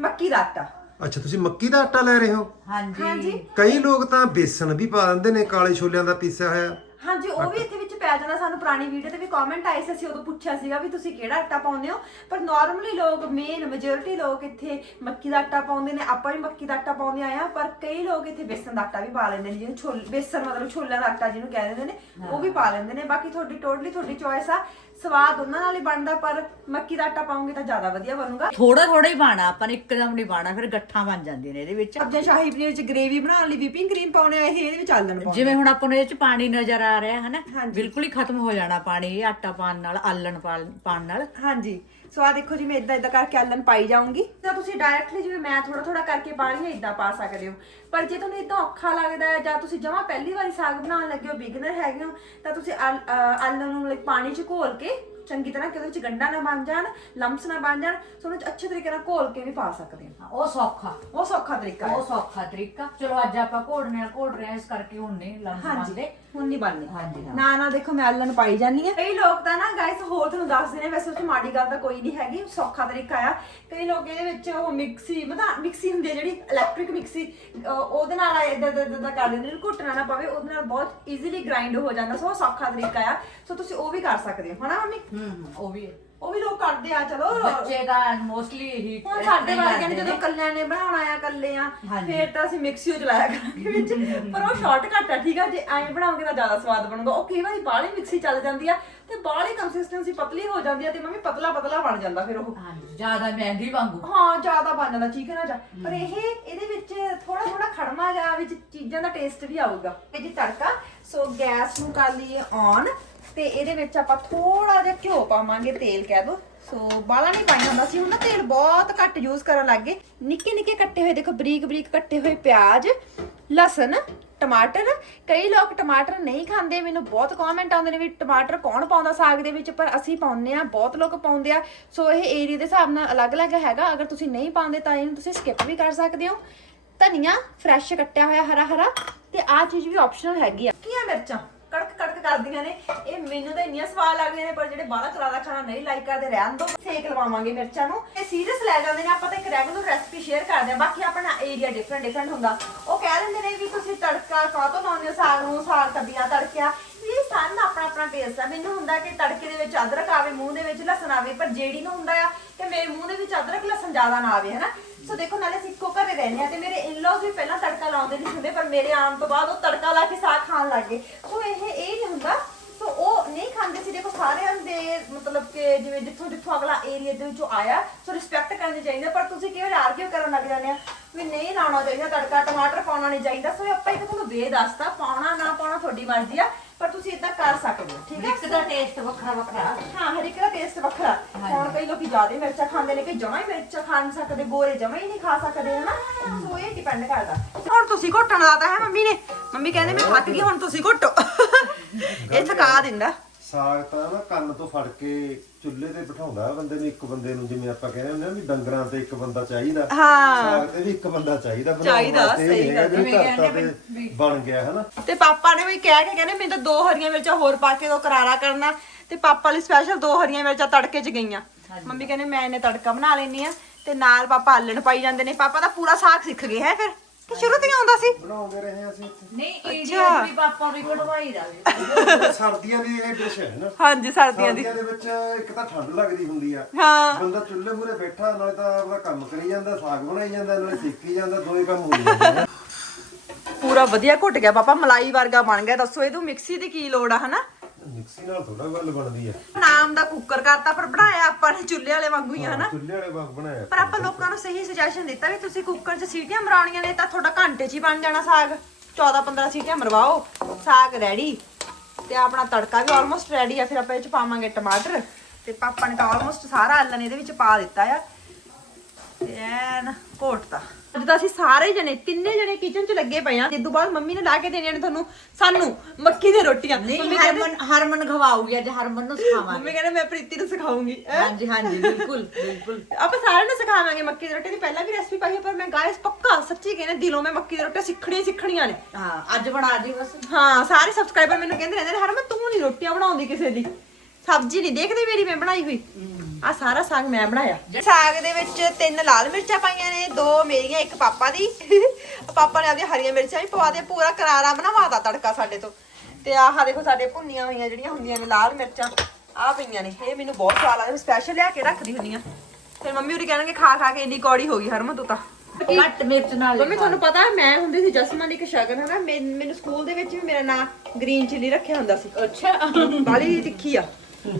ਮੱਕੀ ਦਾ ਆਟਾ। ਅੱਛਾ ਤੁਸੀਂ ਮੱਕੀ ਦਾ ਆਟਾ ਲੈ ਰਹੇ ਹੋ? ਹਾਂਜੀ। ਹਾਂਜੀ। ਕਈ ਲੋਕ ਤਾਂ ਬੇਸਣ ਵੀ ਪਾ ਦਿੰਦੇ ਨੇ ਕਾਲੇ ਛੋਲਿਆਂ ਦਾ ਪੀਸਿਆ ਹੋਇਆ। ਹਾਂਜੀ ਉਹ ਵੀ ਇੱਥੇ ਵਿੱਚ ਪੈ ਜਾਂਦਾ ਸਾਨੂੰ ਪੁਰਾਣੀ ਵੀਡੀਓ ਤੇ ਵੀ ਕਮੈਂਟ ਆਏ ਸੀ ਅਸੀਂ ਉਦੋਂ ਪੁੱਛਿਆ ਸੀਗਾ ਵੀ ਤੁਸੀਂ ਕਿਹੜਾ ਆਟਾ ਪਾਉਂਦੇ ਹੋ? ਪਰ ਨਾਰਮਲੀ ਲੋਕ ਮੇਨ ਮੈਜੋਰਿਟੀ ਲੋਕ ਇੱਥੇ ਮੱਕੀ ਦਾ ਆਟਾ ਪਾਉਂਦੇ ਨੇ ਆਪਾਂ ਵੀ ਮੱਕੀ ਦਾ ਆਟਾ ਪਾਉਂਦੇ ਆਏ ਆ ਪਰ ਕਈ ਲੋਕ ਇੱਥੇ ਬੇਸਣ ਦਾ ਆਟਾ ਵੀ ਪਾ ਲੈਂਦੇ ਨੇ ਜਿਹਨੂੰ ਛੋਲ ਬੇਸਣ ਮਤਲਬ ਛੋਲਿਆਂ ਦਾ ਆਟਾ ਜਿਹਨੂੰ ਕਹਿ ਦਿੰਦੇ ਨੇ ਉਹ ਵੀ ਪਾ ਲੈਂਦੇ ਨੇ। ਬਾਕੀ ਤੁਹਾਡੀ ਟੋਟਲੀ ਤੁਹਾਡੀ ਚੋਇਸ ਆ। ਸਵਾਦ ਉਹਨਾਂ ਨਾਲ ਹੀ ਬਣਦਾ ਪਰ ਮੱਕੀ ਦਾ ਆਟਾ ਪਾਉਂਗੇ ਤਾਂ ਜ਼ਿਆਦਾ ਵਧੀਆ ਬਣੂਗਾ। ਥੋੜਾ ਥੋੜਾ ਹੀ ਪਾਣਾ ਆਪਾਂ ਨੇ ਇੱਕਦਮ ਨਹੀਂ ਪਾਣਾ ਫਿਰ ਗੱਠਾਂ ਬਣ ਜਾਂਦੀਆਂ ਨੇ ਇਹਦੇ ਵਿੱਚ। ਸਬਜ਼ੀਆਂ ਸ਼ਾਹੀ ਪਨੀਰ ਚ ਗ੍ਰੇਵੀ ਬਣਾਉਣ ਲਈ ਵਿਪਿੰਗ ਕਰੀਮ ਪਾਉਣੇ ਆ ਇਹ ਇਹਦੇ ਵਿੱਚ ਆਲਣ ਪਾਉਣੇ ਜਿਵੇਂ ਹੁਣ ਆਪਾਂ ਨੂੰ ਇਹ ਚ ਪਾਣੀ ਨਜ਼ਰ ਆ ਰਿਹਾ ਹੈ ਨਾ। ਬਿਲਕੁਲ ਹੀ ਖਤਮ ਹੋ ਜਾਣਾ ਪਾਣੀ ਇਹ ਆਟਾ ਪਾਣ ਨਾਲ ਆਲਣ ਪਾਣ ਨਾਲ। ਹਾਂਜੀ। ਸੋ ਆ ਦੇਖੋ ਜੀ ਮੈਂ ਇਦਾਂ ਇਦਾਂ ਕਰਕੇ ਆਲਣ ਪਾਈ ਜਾਊਂਗੀ। ਤਾਂ ਤੁਸੀਂ ਡਾਇਰੈਕਟਲੀ ਜਿਵੇਂ ਮੈਂ ਥੋੜਾ ਥੋੜਾ ਕਰਕੇ ਪਾ ਰਹੀ ਹਾਂ ਇਦਾਂ ਪਾ ਸਕਦੇ ਹੋ। ਪਰ ਜੇ ਤੁਹਾਨੂੰ ਇਦਾਂ ਔਖਾ ਲੱਗਦਾ ਹੈ ਜਾਂ ਤੁਸੀਂ ਜਮਾ ਪਹਿਲੀ ਵਾਰੀ ਸਾਗ ਬਣਾਉਣ ਲੱਗੇ ਹੋ ਬਿਗਨਰ ਹੈਗੇ ਹੋ ਤਾਂ ਤੁਸੀਂ ਆਲ- ਅਹ ਆਲਣ ਨੂੰ like ਪਾਣੀ 'ਚ ਘੋਲ ਕੇ ਚੰਗੀ ਤਰ੍ਹਾਂ ਕਿ ਉਹਦੇ ਵਿੱਚ ਗੰਡਾ ਨਾ ਬਣ ਜਾਣ ਲੰਪਸ ਨਾ ਬਣ ਜਾਣ ਸੋ ਉਹਨੂੰ ਅੱਛੇ ਤਰੀਕੇ ਨਾਲ ਘੋਲ ਕੇ ਵੀ ਪਾ ਸਕਦੇ ਹੋ। ਉਹ ਸੌਖਾ। ਉਹ ਸੌਖਾ ਤਰੀਕਾ ਹੈ। ਉਹ ਸੌਖਾ ਤਰੀਕਾ। ਚਲੋ ਅੱਜ ਆਪਾਂ ਘੋੜਨੇ ਆ ਘੋੜ ਰਹੇ ਆ ਇਸ ਕਰਕੇ ਹੁਣ ਨਹੀਂ ਲੰਮ ਹਾਂਜੀ। ਹੁਣ ਨਹੀਂ ਬਣਨੀ। ਹਾਂਜੀ, ਹਾਂ। ਨਾ ਨਾ ਦੇਖੋ ਮੈਂ ਆਲਣ ਪਾਈ ਜਾਨੀ ਆ ਕਈ ਲੋਕ ਤਾਂ ਨਾ ਗਾਇਸ ਹੋਰ ਤੁਹਾਨੂੰ ਦੱਸਦੇ ਨੇ ਵੈਸੇ 'ਚ ਮਾੜੀ ਗੱਲ ਤਾਂ ਕੋਈ ਨਹੀਂ ਹੈਗੀ ਸੌਖਾ ਤਰੀਕਾ ਆ। ਕਈ ਲੋਕ ਇਹਦੇ ਵਿੱਚ ਉਹ ਮਿਕਸੀ ਮਤਲਬ ਮਿਕਸੀ ਹੁੰਦੀ ਹੈ ਜਿਹੜੀ ਇਲੈਕਟ੍ਰਿਕ ਮਿਕਸੀ ਅਹ ਉਹਦੇ ਨਾਲ ਇਦਾਂ ਇਦਾਂ ਕਰ ਦਿੰਦੇ ਨੇ ਘੁੱਟਣਾ ਨਾ ਪਵੇ ਉਹਦੇ ਨਾਲ ਬਹੁਤ ਈਜ਼ੀਲੀ ਗ੍ਰਾਈਂਡ ਹੋ ਜਾਂਦਾ ਸੋ ਉਹ ਸੌਖਾ ਤਰੀਕਾ ਆ। ਸੋ ਤੁਸੀਂ ਉਹ ਵੀ ਕਰ ਸਕਦੇ ਹੋ ਹਨਾ ਮੰਮੀ? ਹੂੰ ਹੂੰ, ਉਹ ਵੀ ਹੈ। ਉਹ ਵੀ ਲੋਕ ਕਰਦੇ ਆ ਚਲੋ। ਬੱਚੇ ਦਾ ਮੋਸਟਲੀ ਇਹੀ ਹੁਣ ਇਸ ਸਾਡੇ ਹੀ ਵਰਗਿਆਂ ਨੇ ਜਦੋਂ ਕੱਲਿਆਂ ਨੇ ਬਣਾਉਣਾ ਆ ਕੱਲੇ ਆ ਹਾਂਜੀ। ਫੇਰ ਤਾਂ ਅਸੀਂ ਮਿਕਸੀ ਚਲਾਇਆ ਕਰਾਂਗੇ ਵਿੱਚ। ਪਰ ਉਹ ਸ਼ਾਰਟਕਟ ਆ ਠੀਕ ਆ ਜੇ ਐਂ ਬਣਾਓਗੇ ਤਾਂ ਜ਼ਿਆਦਾ ਸਵਾਦ ਬਣੂਗਾ। ਉਹ ਕਈ ਵਾਰੀ ਬਾਹਲੀ ਮਿਕਸੀ ਚੱਲ ਜਾਂਦੀ ਆ ਤੇ ਬਾਹਲੀ ਕੰਸਿਸਟੈਂਸੀ ਪਤਲੀ ਹੋ ਜਾਂਦੀ ਆ ਤੇ ਮੰਮੀ ਪਤਲਾ ਪਤਲਾ ਬਣ ਜਾਂਦਾ ਫਿਰ ਉਹ। ਹਾਂਜੀ ਜ਼ਿਆਦਾ ਮਹਿੰਗੀ ਵਾਂਗੂ। ਹਾਂ ਜ਼ਿਆਦਾ ਬਣ ਜਾਂਦਾ ਚਿਕਨ ਆ ਜਾ। ਪਰ ਇਹ ਇਹਦੇ ਵਿੱਚ ਥੋੜਾ ਥੋੜਾ ਖੜਮਾ ਜਾ ਵਿੱਚ ਚੀਜ਼ਾਂ ਦਾ ਟੇਸਟ ਵੀ ਆਊਗਾ। ਇਹ ਜੀ ਤੜਕਾ ਸੋ ਗੈਸ ਨੂੰ ਕਰ ਲਈਏ ਔਨ ਤੇ ਇਹਦੇ ਵਿੱਚ ਆਪਾਂ ਥੋੜਾ ਜਿਹਾ ਘਿਓ ਪਾਵਾਂਗੇ ਤੇਲ ਕਹਿ ਦੋ। ਸੋ ਬਾਲਾ ਨਹੀਂ ਪਾਈ ਹੁੰਦਾ ਸੀ, ਹੁਣ ਨਾ ਤੇਲ ਬਹੁਤ ਘੱਟ ਯੂਜ਼ ਕਰਨ ਲੱਗ ਗਏ। ਨਿੱਕੇ ਨਿੱਕੇ ਕੱਟੇ ਹੋਏ ਦੇਖੋ, ਬਰੀਕ ਬਰੀਕ ਕੱਟੇ ਹੋਏ ਪਿਆਜ਼, ਲਸਣ, ਟਮਾਟਰ। ਕਈ ਲੋਕ ਟਮਾਟਰ ਨਹੀਂ ਖਾਂਦੇ, ਮੈਨੂੰ ਬਹੁਤ ਕਮੈਂਟ ਆਉਂਦੇ ਨੇ ਵੀ ਟਮਾਟਰ ਕੌਣ ਪਾਉਂਦਾ ਸਾਗ ਦੇ ਵਿੱਚ, ਪਰ ਅਸੀਂ ਪਾਉਂਦੇ ਆ ਬਹੁਤ ਲੋਕ ਪਾਉਂਦੇ ਆ। ਸੋ ਇਹ ਏਰੀਆ ਦੇ ਹਿਸਾਬ ਨਾਲ ਅਲੱਗ-ਅਲੱਗ ਹੈਗਾ, ਅਗਰ ਤੁਸੀਂ ਨਹੀਂ ਪਾਉਂਦੇ ਤਾਂ ਇਹਨੂੰ ਤੁਸੀਂ ਸਕਿਪ ਵੀ ਕਰ ਸਕਦੇ ਹੋ। ਧਨੀਆ ਫਰੈਸ਼ ਕੱਟਿਆ ਹੋਇਆ ਹਰਾ ਹਰਾ ਤੇ ਆਹ ਚੀਜ਼ ਵੀ ਆਪਸ਼ਨਲ ਹੈਗੀ ਆ। ਕੀ ਮਿਰਚਾਂ। ਕੜਕ ਕੜਕ ਕਰਦੀਆਂ ਨੇ। ਇਹ ਮੈਨੂੰ ਤਾਂ ਇੰਨੀਆਂ ਸਵਾਦ ਲੱਗਦੀਆਂ ਨੇ, ਪਰ ਜਿਹੜੇ ਬਾਹਲਾ ਕਰਾਰਾ ਖਾਣਾ ਨਹੀਂ ਲਾਈਕ ਕਰਦੇ, ਰਹਿਣ ਦੋ, ਸੇਕ ਲਵਾਵਾਂਗੇ ਮਿਰਚਾਂ ਨੂੰ। ਇਹ ਸੀਰੀਅਸ ਲੈ ਜਾਂਦੇ ਨੇ, ਆਪਾਂ ਤਾਂ ਇੱਕ ਰੈਗੂਲਰ ਰੈਸਪੀ ਸ਼ੇਅਰ ਕਰਦੇ ਆ ਬਾਕੀ ਆਪਣਾ ਏਰੀਆ ਡਿਫਰੈਂਟ ਡਿਫਰੈਂਟ ਹੁੰਦਾ। ਉਹ ਕਹਿ ਦਿੰਦੇ ਨੇ ਵੀ ਤੁਸੀਂ ਤੜਕਾ ਕਾਹਤੋਂ ਲਾਉਂਦੇ ਹੋ? ਸਾਗ ਨੂੰ, ਸਾਗ ਕੱਬੀਆਂ ਤੜਕਿਆ। ਇਹ ਸਾਰਿਆਂ ਦਾ ਆਪਣਾ ਆਪਣਾ ਟੇਸਟ ਆ। ਮੈਨੂੰ ਹੁੰਦਾ ਕਿ ਤੜਕੇ ਦੇ ਵਿੱਚ ਅਦਰਕ ਆਵੇ, ਮੂੰਹ ਦੇ ਵਿੱਚ ਲਸਣ ਆਵੇ, ਪਰ ਜਿਹੜੀ ਨੂੰ ਹੁੰਦਾ ਆ ਕਿ ਮੇਰੇ ਮੂੰਹ ਦੇ ਵਿੱਚ ਅਦਰਕ, ਲਸਣ ਜ਼ਿਆਦਾ ਨਾ ਆਵੇ, ਹਨਾ? ਸੋ ਦੇਖੋ, ਨਾਲੇ ਅਸੀਂ ਇੱਕੋ ਘਰੇ ਰਹਿੰਦੇ ਆ ਤੇ ਮੇਰੇ ਇਨ-ਲॉज ਵੀ ਪਹਿਲਾਂ ਤੜਕਾ ਲਾਉਂਦੇ ਨਹੀਂ ਹੁੰਦੇ, ਪਰ ਮੇਰੇ ਆਉਣ ਤੋਂ ਬਾਅਦ ਉਹ ਤੜਕਾ ਲਾ ਕੇ ਸਾਗ ਖਾਣ ਲੱਗ ਗਏ। ਸੋ ਇਹ ਇਹ ਨਹੀਂ ਹੁੰਦਾ। ਸੋ ਉਹ ਨਹੀਂ ਖਾਂਦੇ ਸੀ। ਦੇਖੋ, ਸਾਰਿਆਂ ਦੇ ਮਤਲਬ ਕਿ ਜਿਵੇਂ ਜਿੱਥੋਂ ਜਿੱਥੋਂ ਅਗਲਾ ਏਰੀਆ ਦੇ ਵਿੱਚੋਂ ਆਇਆ, ਸੋ ਰਿਸਪੈਕਟ ਕਰਨੀ ਚਾਹੀਦੀ ਹੈ। ਪਰ ਤੁਸੀਂ ਕਿਵੇਂ ਆਰਗਿਊ ਕਰਨ ਲੱਗ ਜਾਂਦੇ ਆ ਵੀ ਨਹੀਂ ਲਾਉਣਾ ਚਾਹੀਦਾ ਤੜਕਾ, ਟਮਾਟਰ ਪਾਉਣਾ ਨਹੀਂ ਚਾਹੀਦਾ। ਸੋ ਆਪਾਂ ਇੱਕ ਤੁਹਾਨੂੰ ਵੇ ਦੱਸਤਾ, ਪਾਉਣਾ ਨਾ ਪਾਉਣਾ ਤੁਹਾਡੀ ਮਰਜ਼ੀ ਆ। ਪਰ ਤੁਸੀਂ ਇਦਾਂ ਕਰ ਸਕਦੇ ਹੋ ਠੀਕ ਹੈ ਇੱਕ ਦਾ ਟੇਸਟ ਵੱਖਰਾ ਵੱਖਰਾ। ਹਾਂ ਹਰ ਇੱਕ ਦਾ ਟੇਸਟ ਵੱਖਰਾ। ਹੁਣ ਕਈ ਲੋਕੀ ਜ਼ਿਆਦਾ ਮਿਰਚਾਂ ਖਾਂਦੇ ਨੇ ਕਈ ਜਮਾਂ ਹੀ ਮਿਰਚਾਂ ਖਾ ਨਹੀਂ ਸਕਦੇ ਗੋਰੇ ਜਮਾਂ ਹੀ ਨਹੀਂ ਖਾ ਸਕਦੇ ਹਨਾ? ਸੋ ਇਹ ਡਿਪੈਂਡ ਕਰਦਾ। ਹੁਣ ਤੁਸੀਂ ਘੁੱਟਣ ਲਾਤਾ ਹੈ ਮੰਮੀ ਨੇ। ਮੰਮੀ ਕਹਿੰਦੇ ਮੈਂ ਥੱਕ ਗਈ ਹੁਣ ਤੁਸੀਂ ਘੁੱਟੋ। [LAUGHS] ਇਹ ਥਕਾ ਦਿੰਦਾ। ਸਾਗ ਤਾਂ ਨਾ ਕੰਨ ਤੋਂ ਫੜ ਕੇ ਚੁੱਲ੍ਹੇ ਤੇ ਬਿਠਾਉਂਦਾ ਬੰਦੇ ਨੂੰ ਇੱਕ ਬੰਦੇ ਨੂੰ ਜਿਵੇਂ ਆਪਾਂ ਕਹਿੰਦੇ ਹੁੰਦੇ ਆ ਵੀ ਡੰਗਰਾਂ ਤੇ ਇੱਕ ਬੰਦਾ ਚਾਹੀਦਾ। ਹਾਂ। ਸਾਗ ਤੇ ਵੀ ਇੱਕ ਬੰਦਾ ਚਾਹੀਦਾ ਬਣਾਉਣ ਚਾਹੀਦਾ, ਵਾਸਤੇ, ਇਹ ਸਹੀ ਨਹੀਂ ਹੈਗਾ ਗੱਲ, ਵੀ ਘਰ ਤਾਂ ਤੇ ਬਣ ਗਿਆ ਹਨਾ? ਤੇ ਪਾਪਾ ਨੇ ਵੀ ਕਹਿ ਕੇ ਕਹਿੰਦੇ ਮੈਨੂੰ ਤਾਂ ਦੋ ਹਰੀਆਂ ਮਿਰਚਾਂ ਹੋਰ ਪਾ ਕੇ ਦੋ ਕਰਾਰਾ ਕਰਨਾ। ਤੇ ਪਾਪਾ ਲਈ ਸਪੈਸ਼ਲ ਦੋ ਹਰੀਆਂ ਮਿਰਚਾਂ ਤੜਕੇ 'ਚ ਗਈਆਂ। ਮੰਮੀ ਕਹਿੰਦੇ ਮੈਂ ਇਹਨੇ ਤੜਕਾ ਬਣਾ ਲੈਣੀ ਆ ਤੇ ਨਾਲ ਪਾਪਾ ਆਲਣ ਪਾਈ ਜਾਂਦੇ ਨੇ। ਪਾਪਾ ਤਾਂ ਪੂਰਾ ਸਾਗ ਸਿੱਖ ਗਏ ਹੈ ਫਿਰ? ਕਿ ਸ਼ੁਰੂ ਤੋਂ ਹੀ ਆਉਂਦਾ ਸੀ? ਬਣਾਉਂਦੇ ਰਹੇ ਅਸੀਂ ਇੱਥੇ। ਨਹੀਂ ਇੰਡੀਆ ਵੀ ਪਾਪਾ ਨੂੰ ਕਢਵਾਈ ਦਾ ਸਰਦੀਆਂ ਦੀ ਇਹ ਡਿਸ਼ ਹੈ ਨਾ। ਹਾਂਜੀ ਸਰਦੀਆਂ ਦੀ। ਸਰਦੀਆਂ ਦੇ ਵਿੱਚ ਇੱਕ ਤਾਂ ਠੰਡ ਲੱਗਦੀ ਹੁੰਦੀ ਆ। ਹਾਂ। ਬੰਦਾ ਚੁੱਲ੍ਹੇ ਮੂਰੇ ਬੈਠਾ ਨਾਲੇ ਤਾਂ ਆਪਣਾ ਕੰਮ ਕਰੀ ਜਾਂਦਾ ਸਾਗ ਬਣਾਈ ਜਾਂਦਾ ਨਾਲੇ ਸੇਕੀ ਜਾਂਦਾ ਦੋਵੇਂ ਕੰਮ ਹੋ ਜਾਂਦੇ ਨੇ ਪੂਰਾ ਵਧੀਆ ਘੁੱਟ ਗਿਆ। ਪਾਪਾ ਮਲਾਈ ਵਰਗਾ ਬਣ ਗਿਆ। ਦੱਸੋ ਇਹਨੂੰ ਮਿਕਸੀ ਦੀ ਕੀ ਲੋੜ ਆ ਹਨਾ? ਮਿਕਸੀ ਨਾਲ ਥੋੜਾ ਗੱਲ ਬਣਦੀ ਆ। ਨਾਮ ਦਾ ਕੁੱਕਰ ਕਰਤਾ ਪਰ ਬਣਾਇਆ ਆਪਾਂ ਨੇ ਚੁੱਲ੍ਹੇ ਵਾਲੇ ਵਾਂਗੂ ਹੀ ਹਨਾ? ਚੁੱਲ੍ਹੇ ਵਾਲੇ ਬਾਗ ਬਣਾਇਆ ਪਰ ਆਪਾਂ ਲੋਕਾਂ ਨੂੰ ਸਹੀ ਸੁਜੈਸ਼ਨ ਦਿੱਤਾ ਵੀ ਤੁਸੀਂ ਕੁੱਕਰ 'ਚ ਸੀਟੀਆਂ ਮਰਾਉਣੀਆਂ ਨੇ ਤਾਂ ਤੁਹਾਡਾ ਘੰਟੇ 'ਚ ਹੀ ਬਣ ਜਾਣਾ ਸਾਗ। 14 15 ਸੀਟੀਆਂ ਮਰਵਾਓ ਸਾਗ ਰੈਡੀ ਤੇ ਆਪਣਾ ਤੜਕਾ ਵੀ ਆਲਮੋਸਟ ਰੈਡੀ ਆ ਫਿਰ ਆਪਾਂ ਇਹ 'ਚ ਪਾਵਾਂਗੇ ਟਮਾਟਰ ਤੇ ਪਾਪਾ ਨੇ ਤਾਂ ਆਲਮੋਸਟ ਸਾਰਾ ਆਲਣ ਇਹਦੇ ਵਿੱਚ ਪਾ ਦਿੱਤਾ ਆ। ਤੇ ਐਨ ਘੋਟਤਾ। ਅੱਜ ਤਾਂ ਅਸੀਂ ਸਾਰੇ ਜਣੇ ਤਿੰਨੇ ਜਣੇ ਕਿਚਨ 'ਚ ਲੱਗੇ ਪਏ ਆ ਤੋਂ ਬਾਅਦ ਮੰਮੀ ਨੇ ਲਾ ਕੇ ਦੇਣੀਆਂ ਨੇ ਤੁਹਾਨੂੰ ਸਾਨੂੰ ਮੱਕੀ ਦੀਆਂ ਰੋਟੀਆਂ। ਨਹੀਂ ਮੰਮੀ ਕਹਿੰਦੇ ਹਰਮਨ ਹਰਮਨ ਖਵਾਉਗੀ ਅੱਜ ਹਰਮਨ ਨੂੰ ਸਿਖਾਵਾਂਗੇ। ਮੰਮੀ ਕਹਿੰਦੇ ਮੈਂ ਪ੍ਰੀਤੀ ਨੂੰ ਸਿਖਾਉਂਗੀ? ਹਾਂਜੀ ਹਾਂਜੀ ਬਿਲਕੁਲ ਬਿਲਕੁਲ। ਆਪਾਂ ਸਾਰਿਆਂ ਨੂੰ ਸਿਖਾਵਾਂਗੇ ਮੱਕੀ ਦੀ ਰੋਟੀ ਦੀ। ਪਹਿਲਾਂ ਵੀ ਰੈਸਪੀ ਪਾਈ ਹੈ ਪਰ ਮੈਂ ਗਾਇਸ ਪੱਕਾ ਸੱਚੀ ਕਹਿੰਦੇ ਦਿਲੋਂ ਮੈਂ ਮੱਕੀ ਦੀ ਰੋਟੀ ਸਿੱਖਣੀਆਂ ਹੀ ਸਿੱਖਣੀਆਂ ਨੇ। ਹਾਂ ਅੱਜ ਬਣਾ ਦੀ ਬਸ। ਹਾਂ ਸਾਰੇ ਸਬਸਕ੍ਰਾਈਬਰ ਮੈਨੂੰ ਕਹਿੰਦੇ ਰਹਿੰਦੇ ਨੇ ਹਰਮਨ ਤੂੰ ਨਹੀਂ ਰੋਟੀਆਂ ਬਣਾਉਂਦੀ ਕਿਸੇ ਦੀ। ਸਬਜ਼ੀ ਨਹੀਂ ਦੇਖਦੇ ਮੇਰੀ ਮੈਂ ਬਣਾਈ ਹੋਈ। ਆ ਸਾਰਾ ਸਾਗ ਮੈਂ ਬਣਾਇਆ। ਸਾਗ ਦੇ ਵਿੱਚ ਤਿੰਨ ਲਾਲ ਮਿਰਚਾਂ ਪਾਈਆਂ ਨੇ ਦੋ ਮੇਰੀਆਂ ਇੱਕ ਪਾਪਾ ਦੀ। ਪਾਪਾ ਨੇ ਆਪਦੀਆਂ ਹਰੀਆਂ ਮਿਰਚਾਂ ਵੀ ਪਵਾ ਦੇ ਪੂਰਾ ਕਰਾਰਾ ਬਣਾਵਾਤਾ ਤੜਕਾ ਸਾਡੇ ਤੋਂ। ਤੇ ਆਹ ਦੇਖੋ ਸਾਡੇ ਭੁੰਨੀਆਂ ਹੋਈਆਂ ਜਿਹੜੀਆਂ ਹੁੰਦੀਆਂ ਨੇ ਲਾਲ ਮਿਰਚਾਂ ਆ ਪਈਆਂ ਨੇ। ਇਹ ਮੈਨੂੰ ਬਹੁਤ ਸਵਾਦ ਲੱਗਦਾ। ਸਪੈਸ਼ਲ ਲਿਆ ਕੇ ਰੱਖਦੀ ਹੁੰਦੀ ਆ ਫਿਰ ਮੰਮੀ ਉਰੀ ਕਹਿਣਗੇ ਖਾ ਖਾ ਕੇ ਇੰਨੀ ਕੌੜੀ ਹੋ ਗਈ ਹਰਮਨ ਤੂੰ ਤਾਂ। ਘੱਟ ਮਿਰਚ ਨਾਲ ਮੰਮੀ ਤੁਹਾਨੂੰ ਪਤਾ ਮੈਂ ਹੁੰਦੀ ਸੀ ਜਸਮਨ ਇੱਕ ਸ਼ਗਨ ਹਨਾ? ਮੈਨੂੰ ਸਕੂਲ ਦੇ ਵਿੱਚ ਵੀ ਮੇਰਾ ਨਾਂ ਗ੍ਰੀਨ ਚਿੱਲੀ ਰੱਖਿਆ ਹੁੰਦਾ ਸੀ। ਅੱਛਾ। ਬਾਲੀ ਤਿੱਖੀ ਆ।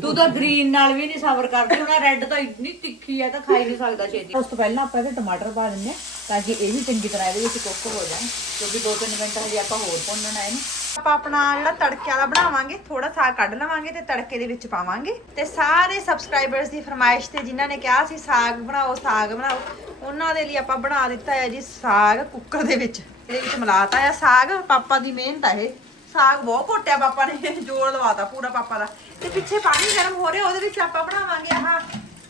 ਤੂੰ ਤਾਂ ਗ੍ਰੀਨ ਨਾਲ ਵੀ ਨਹੀਂ ਸਬਰ ਕਰਦੀ ਉਹਨਾਂ ਰੈੱਡ ਤਾਂ ਇੰਨੀ ਤਿੱਖੀ ਆ ਤਾਂ ਖਾਈ ਨਹੀਂ ਸਕਦਾ ਛੇਤੀ। ਉਸ ਤੋਂ ਪਹਿਲਾਂ ਆਪਾਂ ਇਹਦੇ ਟਮਾਟਰ ਪਾ ਦਿੰਦੇ ਤਾਂ ਕਿ ਇਹ ਵੀ ਚੰਗੀ ਤਰ੍ਹਾਂ ਇਹਦੇ ਵਿੱਚ ਕੁੱਕ ਹੋ ਜਾਣ, ਕਿਉਂਕਿ 2-3 ਮਿੰਟ ਹਜੇ ਆਪਾਂ ਹੋਰ ਭੁੰਨਣਾ ਇਹਨੂੰ। ਆਪਾਂ ਆਪਣਾ ਜਿਹੜਾ ਤੜਕੇ ਵਾਲਾ ਬਣਾਵਾਂਗੇ ਥੋੜਾ ਸਾਗ ਕੱਢ ਲਵਾਂਗੇ ਤੇ ਤੜਕੇ ਦੇ ਵਿੱਚ ਪਾਵਾਂਗੇ। ਤੇ ਸਾਰੇ ਸਬਸਕ੍ਰਾਈਬਰਸ ਦੀ ਫਰਮਾਇਸ਼ ਤੇ ਜਿਨ੍ਹਾਂ ਨੇ ਕਿਹਾ ਸੀ, ਸਾਗ ਬਣਾਓ ਸਾਗ ਬਣਾਓ, ਉਹਨਾਂ ਦੇ ਲਈ ਆਪਾਂ ਬਣਾ ਦਿੱਤਾ ਹੈ ਜੀ ਸਾਗ ਕੁੱਕਰ ਦੇ ਵਿੱਚ। ਇਹਦੇ ਵਿੱਚ ਮਿਲਾਤਾ ਹੈ ਸਾਗ, ਪਾਪਾ ਦੀ ਮਿਹਨਤ ਹੈ ਇਹ। ਸਾਗ ਬਹੁਤ ਘੋਟਿਆ ਪਾਪਾ ਨੇ ਜ਼ੋਰ ਲਵਾਤਾ ਪੂਰਾ ਪਾਪਾ ਦਾ। ਤੇ ਪਿੱਛੇ ਪਾਣੀ ਗਰਮ ਹੋ ਰਿਹਾ, ਉਹਦੇ ਵਿੱਚ ਆਪਾਂ ਬਣਾਵਾਂਗੇ ਆਹ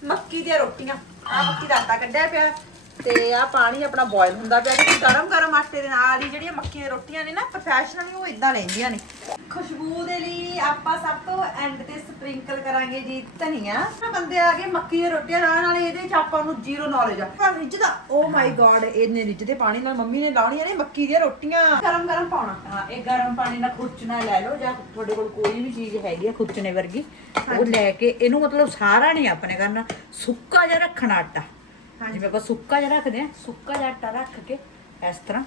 ਮੱਕੀ ਦੀਆਂ ਰੋਟੀਆਂ। ਆਹ ਮੱਕੀ ਦਾ ਆਟਾ ਕੱਢਿਆ ਪਿਆ। ਤੇ ਆ ਪਾਣੀ ਆਪਣਾ ਬੋਇਲ ਹੁੰਦਾ ਪਿਆ ਕਿ ਗਰਮ ਗਰਮ ਆਟੇ ਦੇ ਨਾਲ ਹੀ ਜਿਹੜੀਆਂ ਮੱਕੀ ਦੀਆਂ ਰੋਟੀਆਂ ਨੇ ਨਾ ਪ੍ਰੋਫੈਸ਼ਨਲੀ ਉਹ ਇਦਾਂ ਲੈਂਦੀਆਂ ਨੇ। ਖੁਸ਼ਬੂ ਦੇ ਲਈ ਆਪਾਂ ਸਭ ਤੋਂ ਐਂਡ ਤੇ ਸਪ੍ਰਿੰਕਲ ਕਰਾਂਗੇ ਜੀ ਧਨੀਆ। ਨਾ ਬੰਦੇ ਆ ਗਏ ਮੱਕੀ ਦੀਆਂ ਰੋਟੀਆਂ ਨਾਲ ਨਾਲ ਇਹਦੇ ਚ ਆਪਾਂ ਨੂੰ ਜ਼ੀਰੋ ਨੌਲੇਜ ਆ। ਪਰ ਰਿੱਝਦਾ ਓ ਮਾਈ ਗॉड ਇਹਨੇ ਰਿੱਝਦੇ ਪਾਣੀ ਨਾਲ ਮੰਮੀ ਨੇ ਲਾਉਣੀਆਂ ਨੇ ਮੱਕੀ ਦੀਆਂ ਰੋਟੀਆਂ। ਗਰਮ ਗਰਮ ਪਾਉਣਾ। ਹਾਂ ਇਹ ਗਰਮ ਪਾਣੀ ਨਾਲ ਖੁਰਚਣਾ ਲੈ ਲਓ ਜਾਂ ਤੁਹਾਡੇ ਕੋਲ ਕੋਈ ਵੀ ਚੀਜ਼ ਹੈਗੀ ਆ ਖੁਰਚਣੇ ਵਰਗੀ ਉਹ ਲੈ ਕੇ ਇਹਨੂੰ ਮਤਲਬ ਸਾਰਾ ਨਹੀਂ ਆਪਣੇ ਕਰਨਾ ਸੁੱਕਾ ਜਿਹਾ ਰੱਖਣਾ ਆਟਾ। ਜਿਵੇਂ ਆਪਾਂ ਸੁੱਕਾ ਜਿਹਾ ਰੱਖਦੇ ਆ ਸੁੱਕਾ ਜਿਹਾ ਆਟਾ ਰੱਖ ਕੇ ਇਸ ਤਰ੍ਹਾਂ।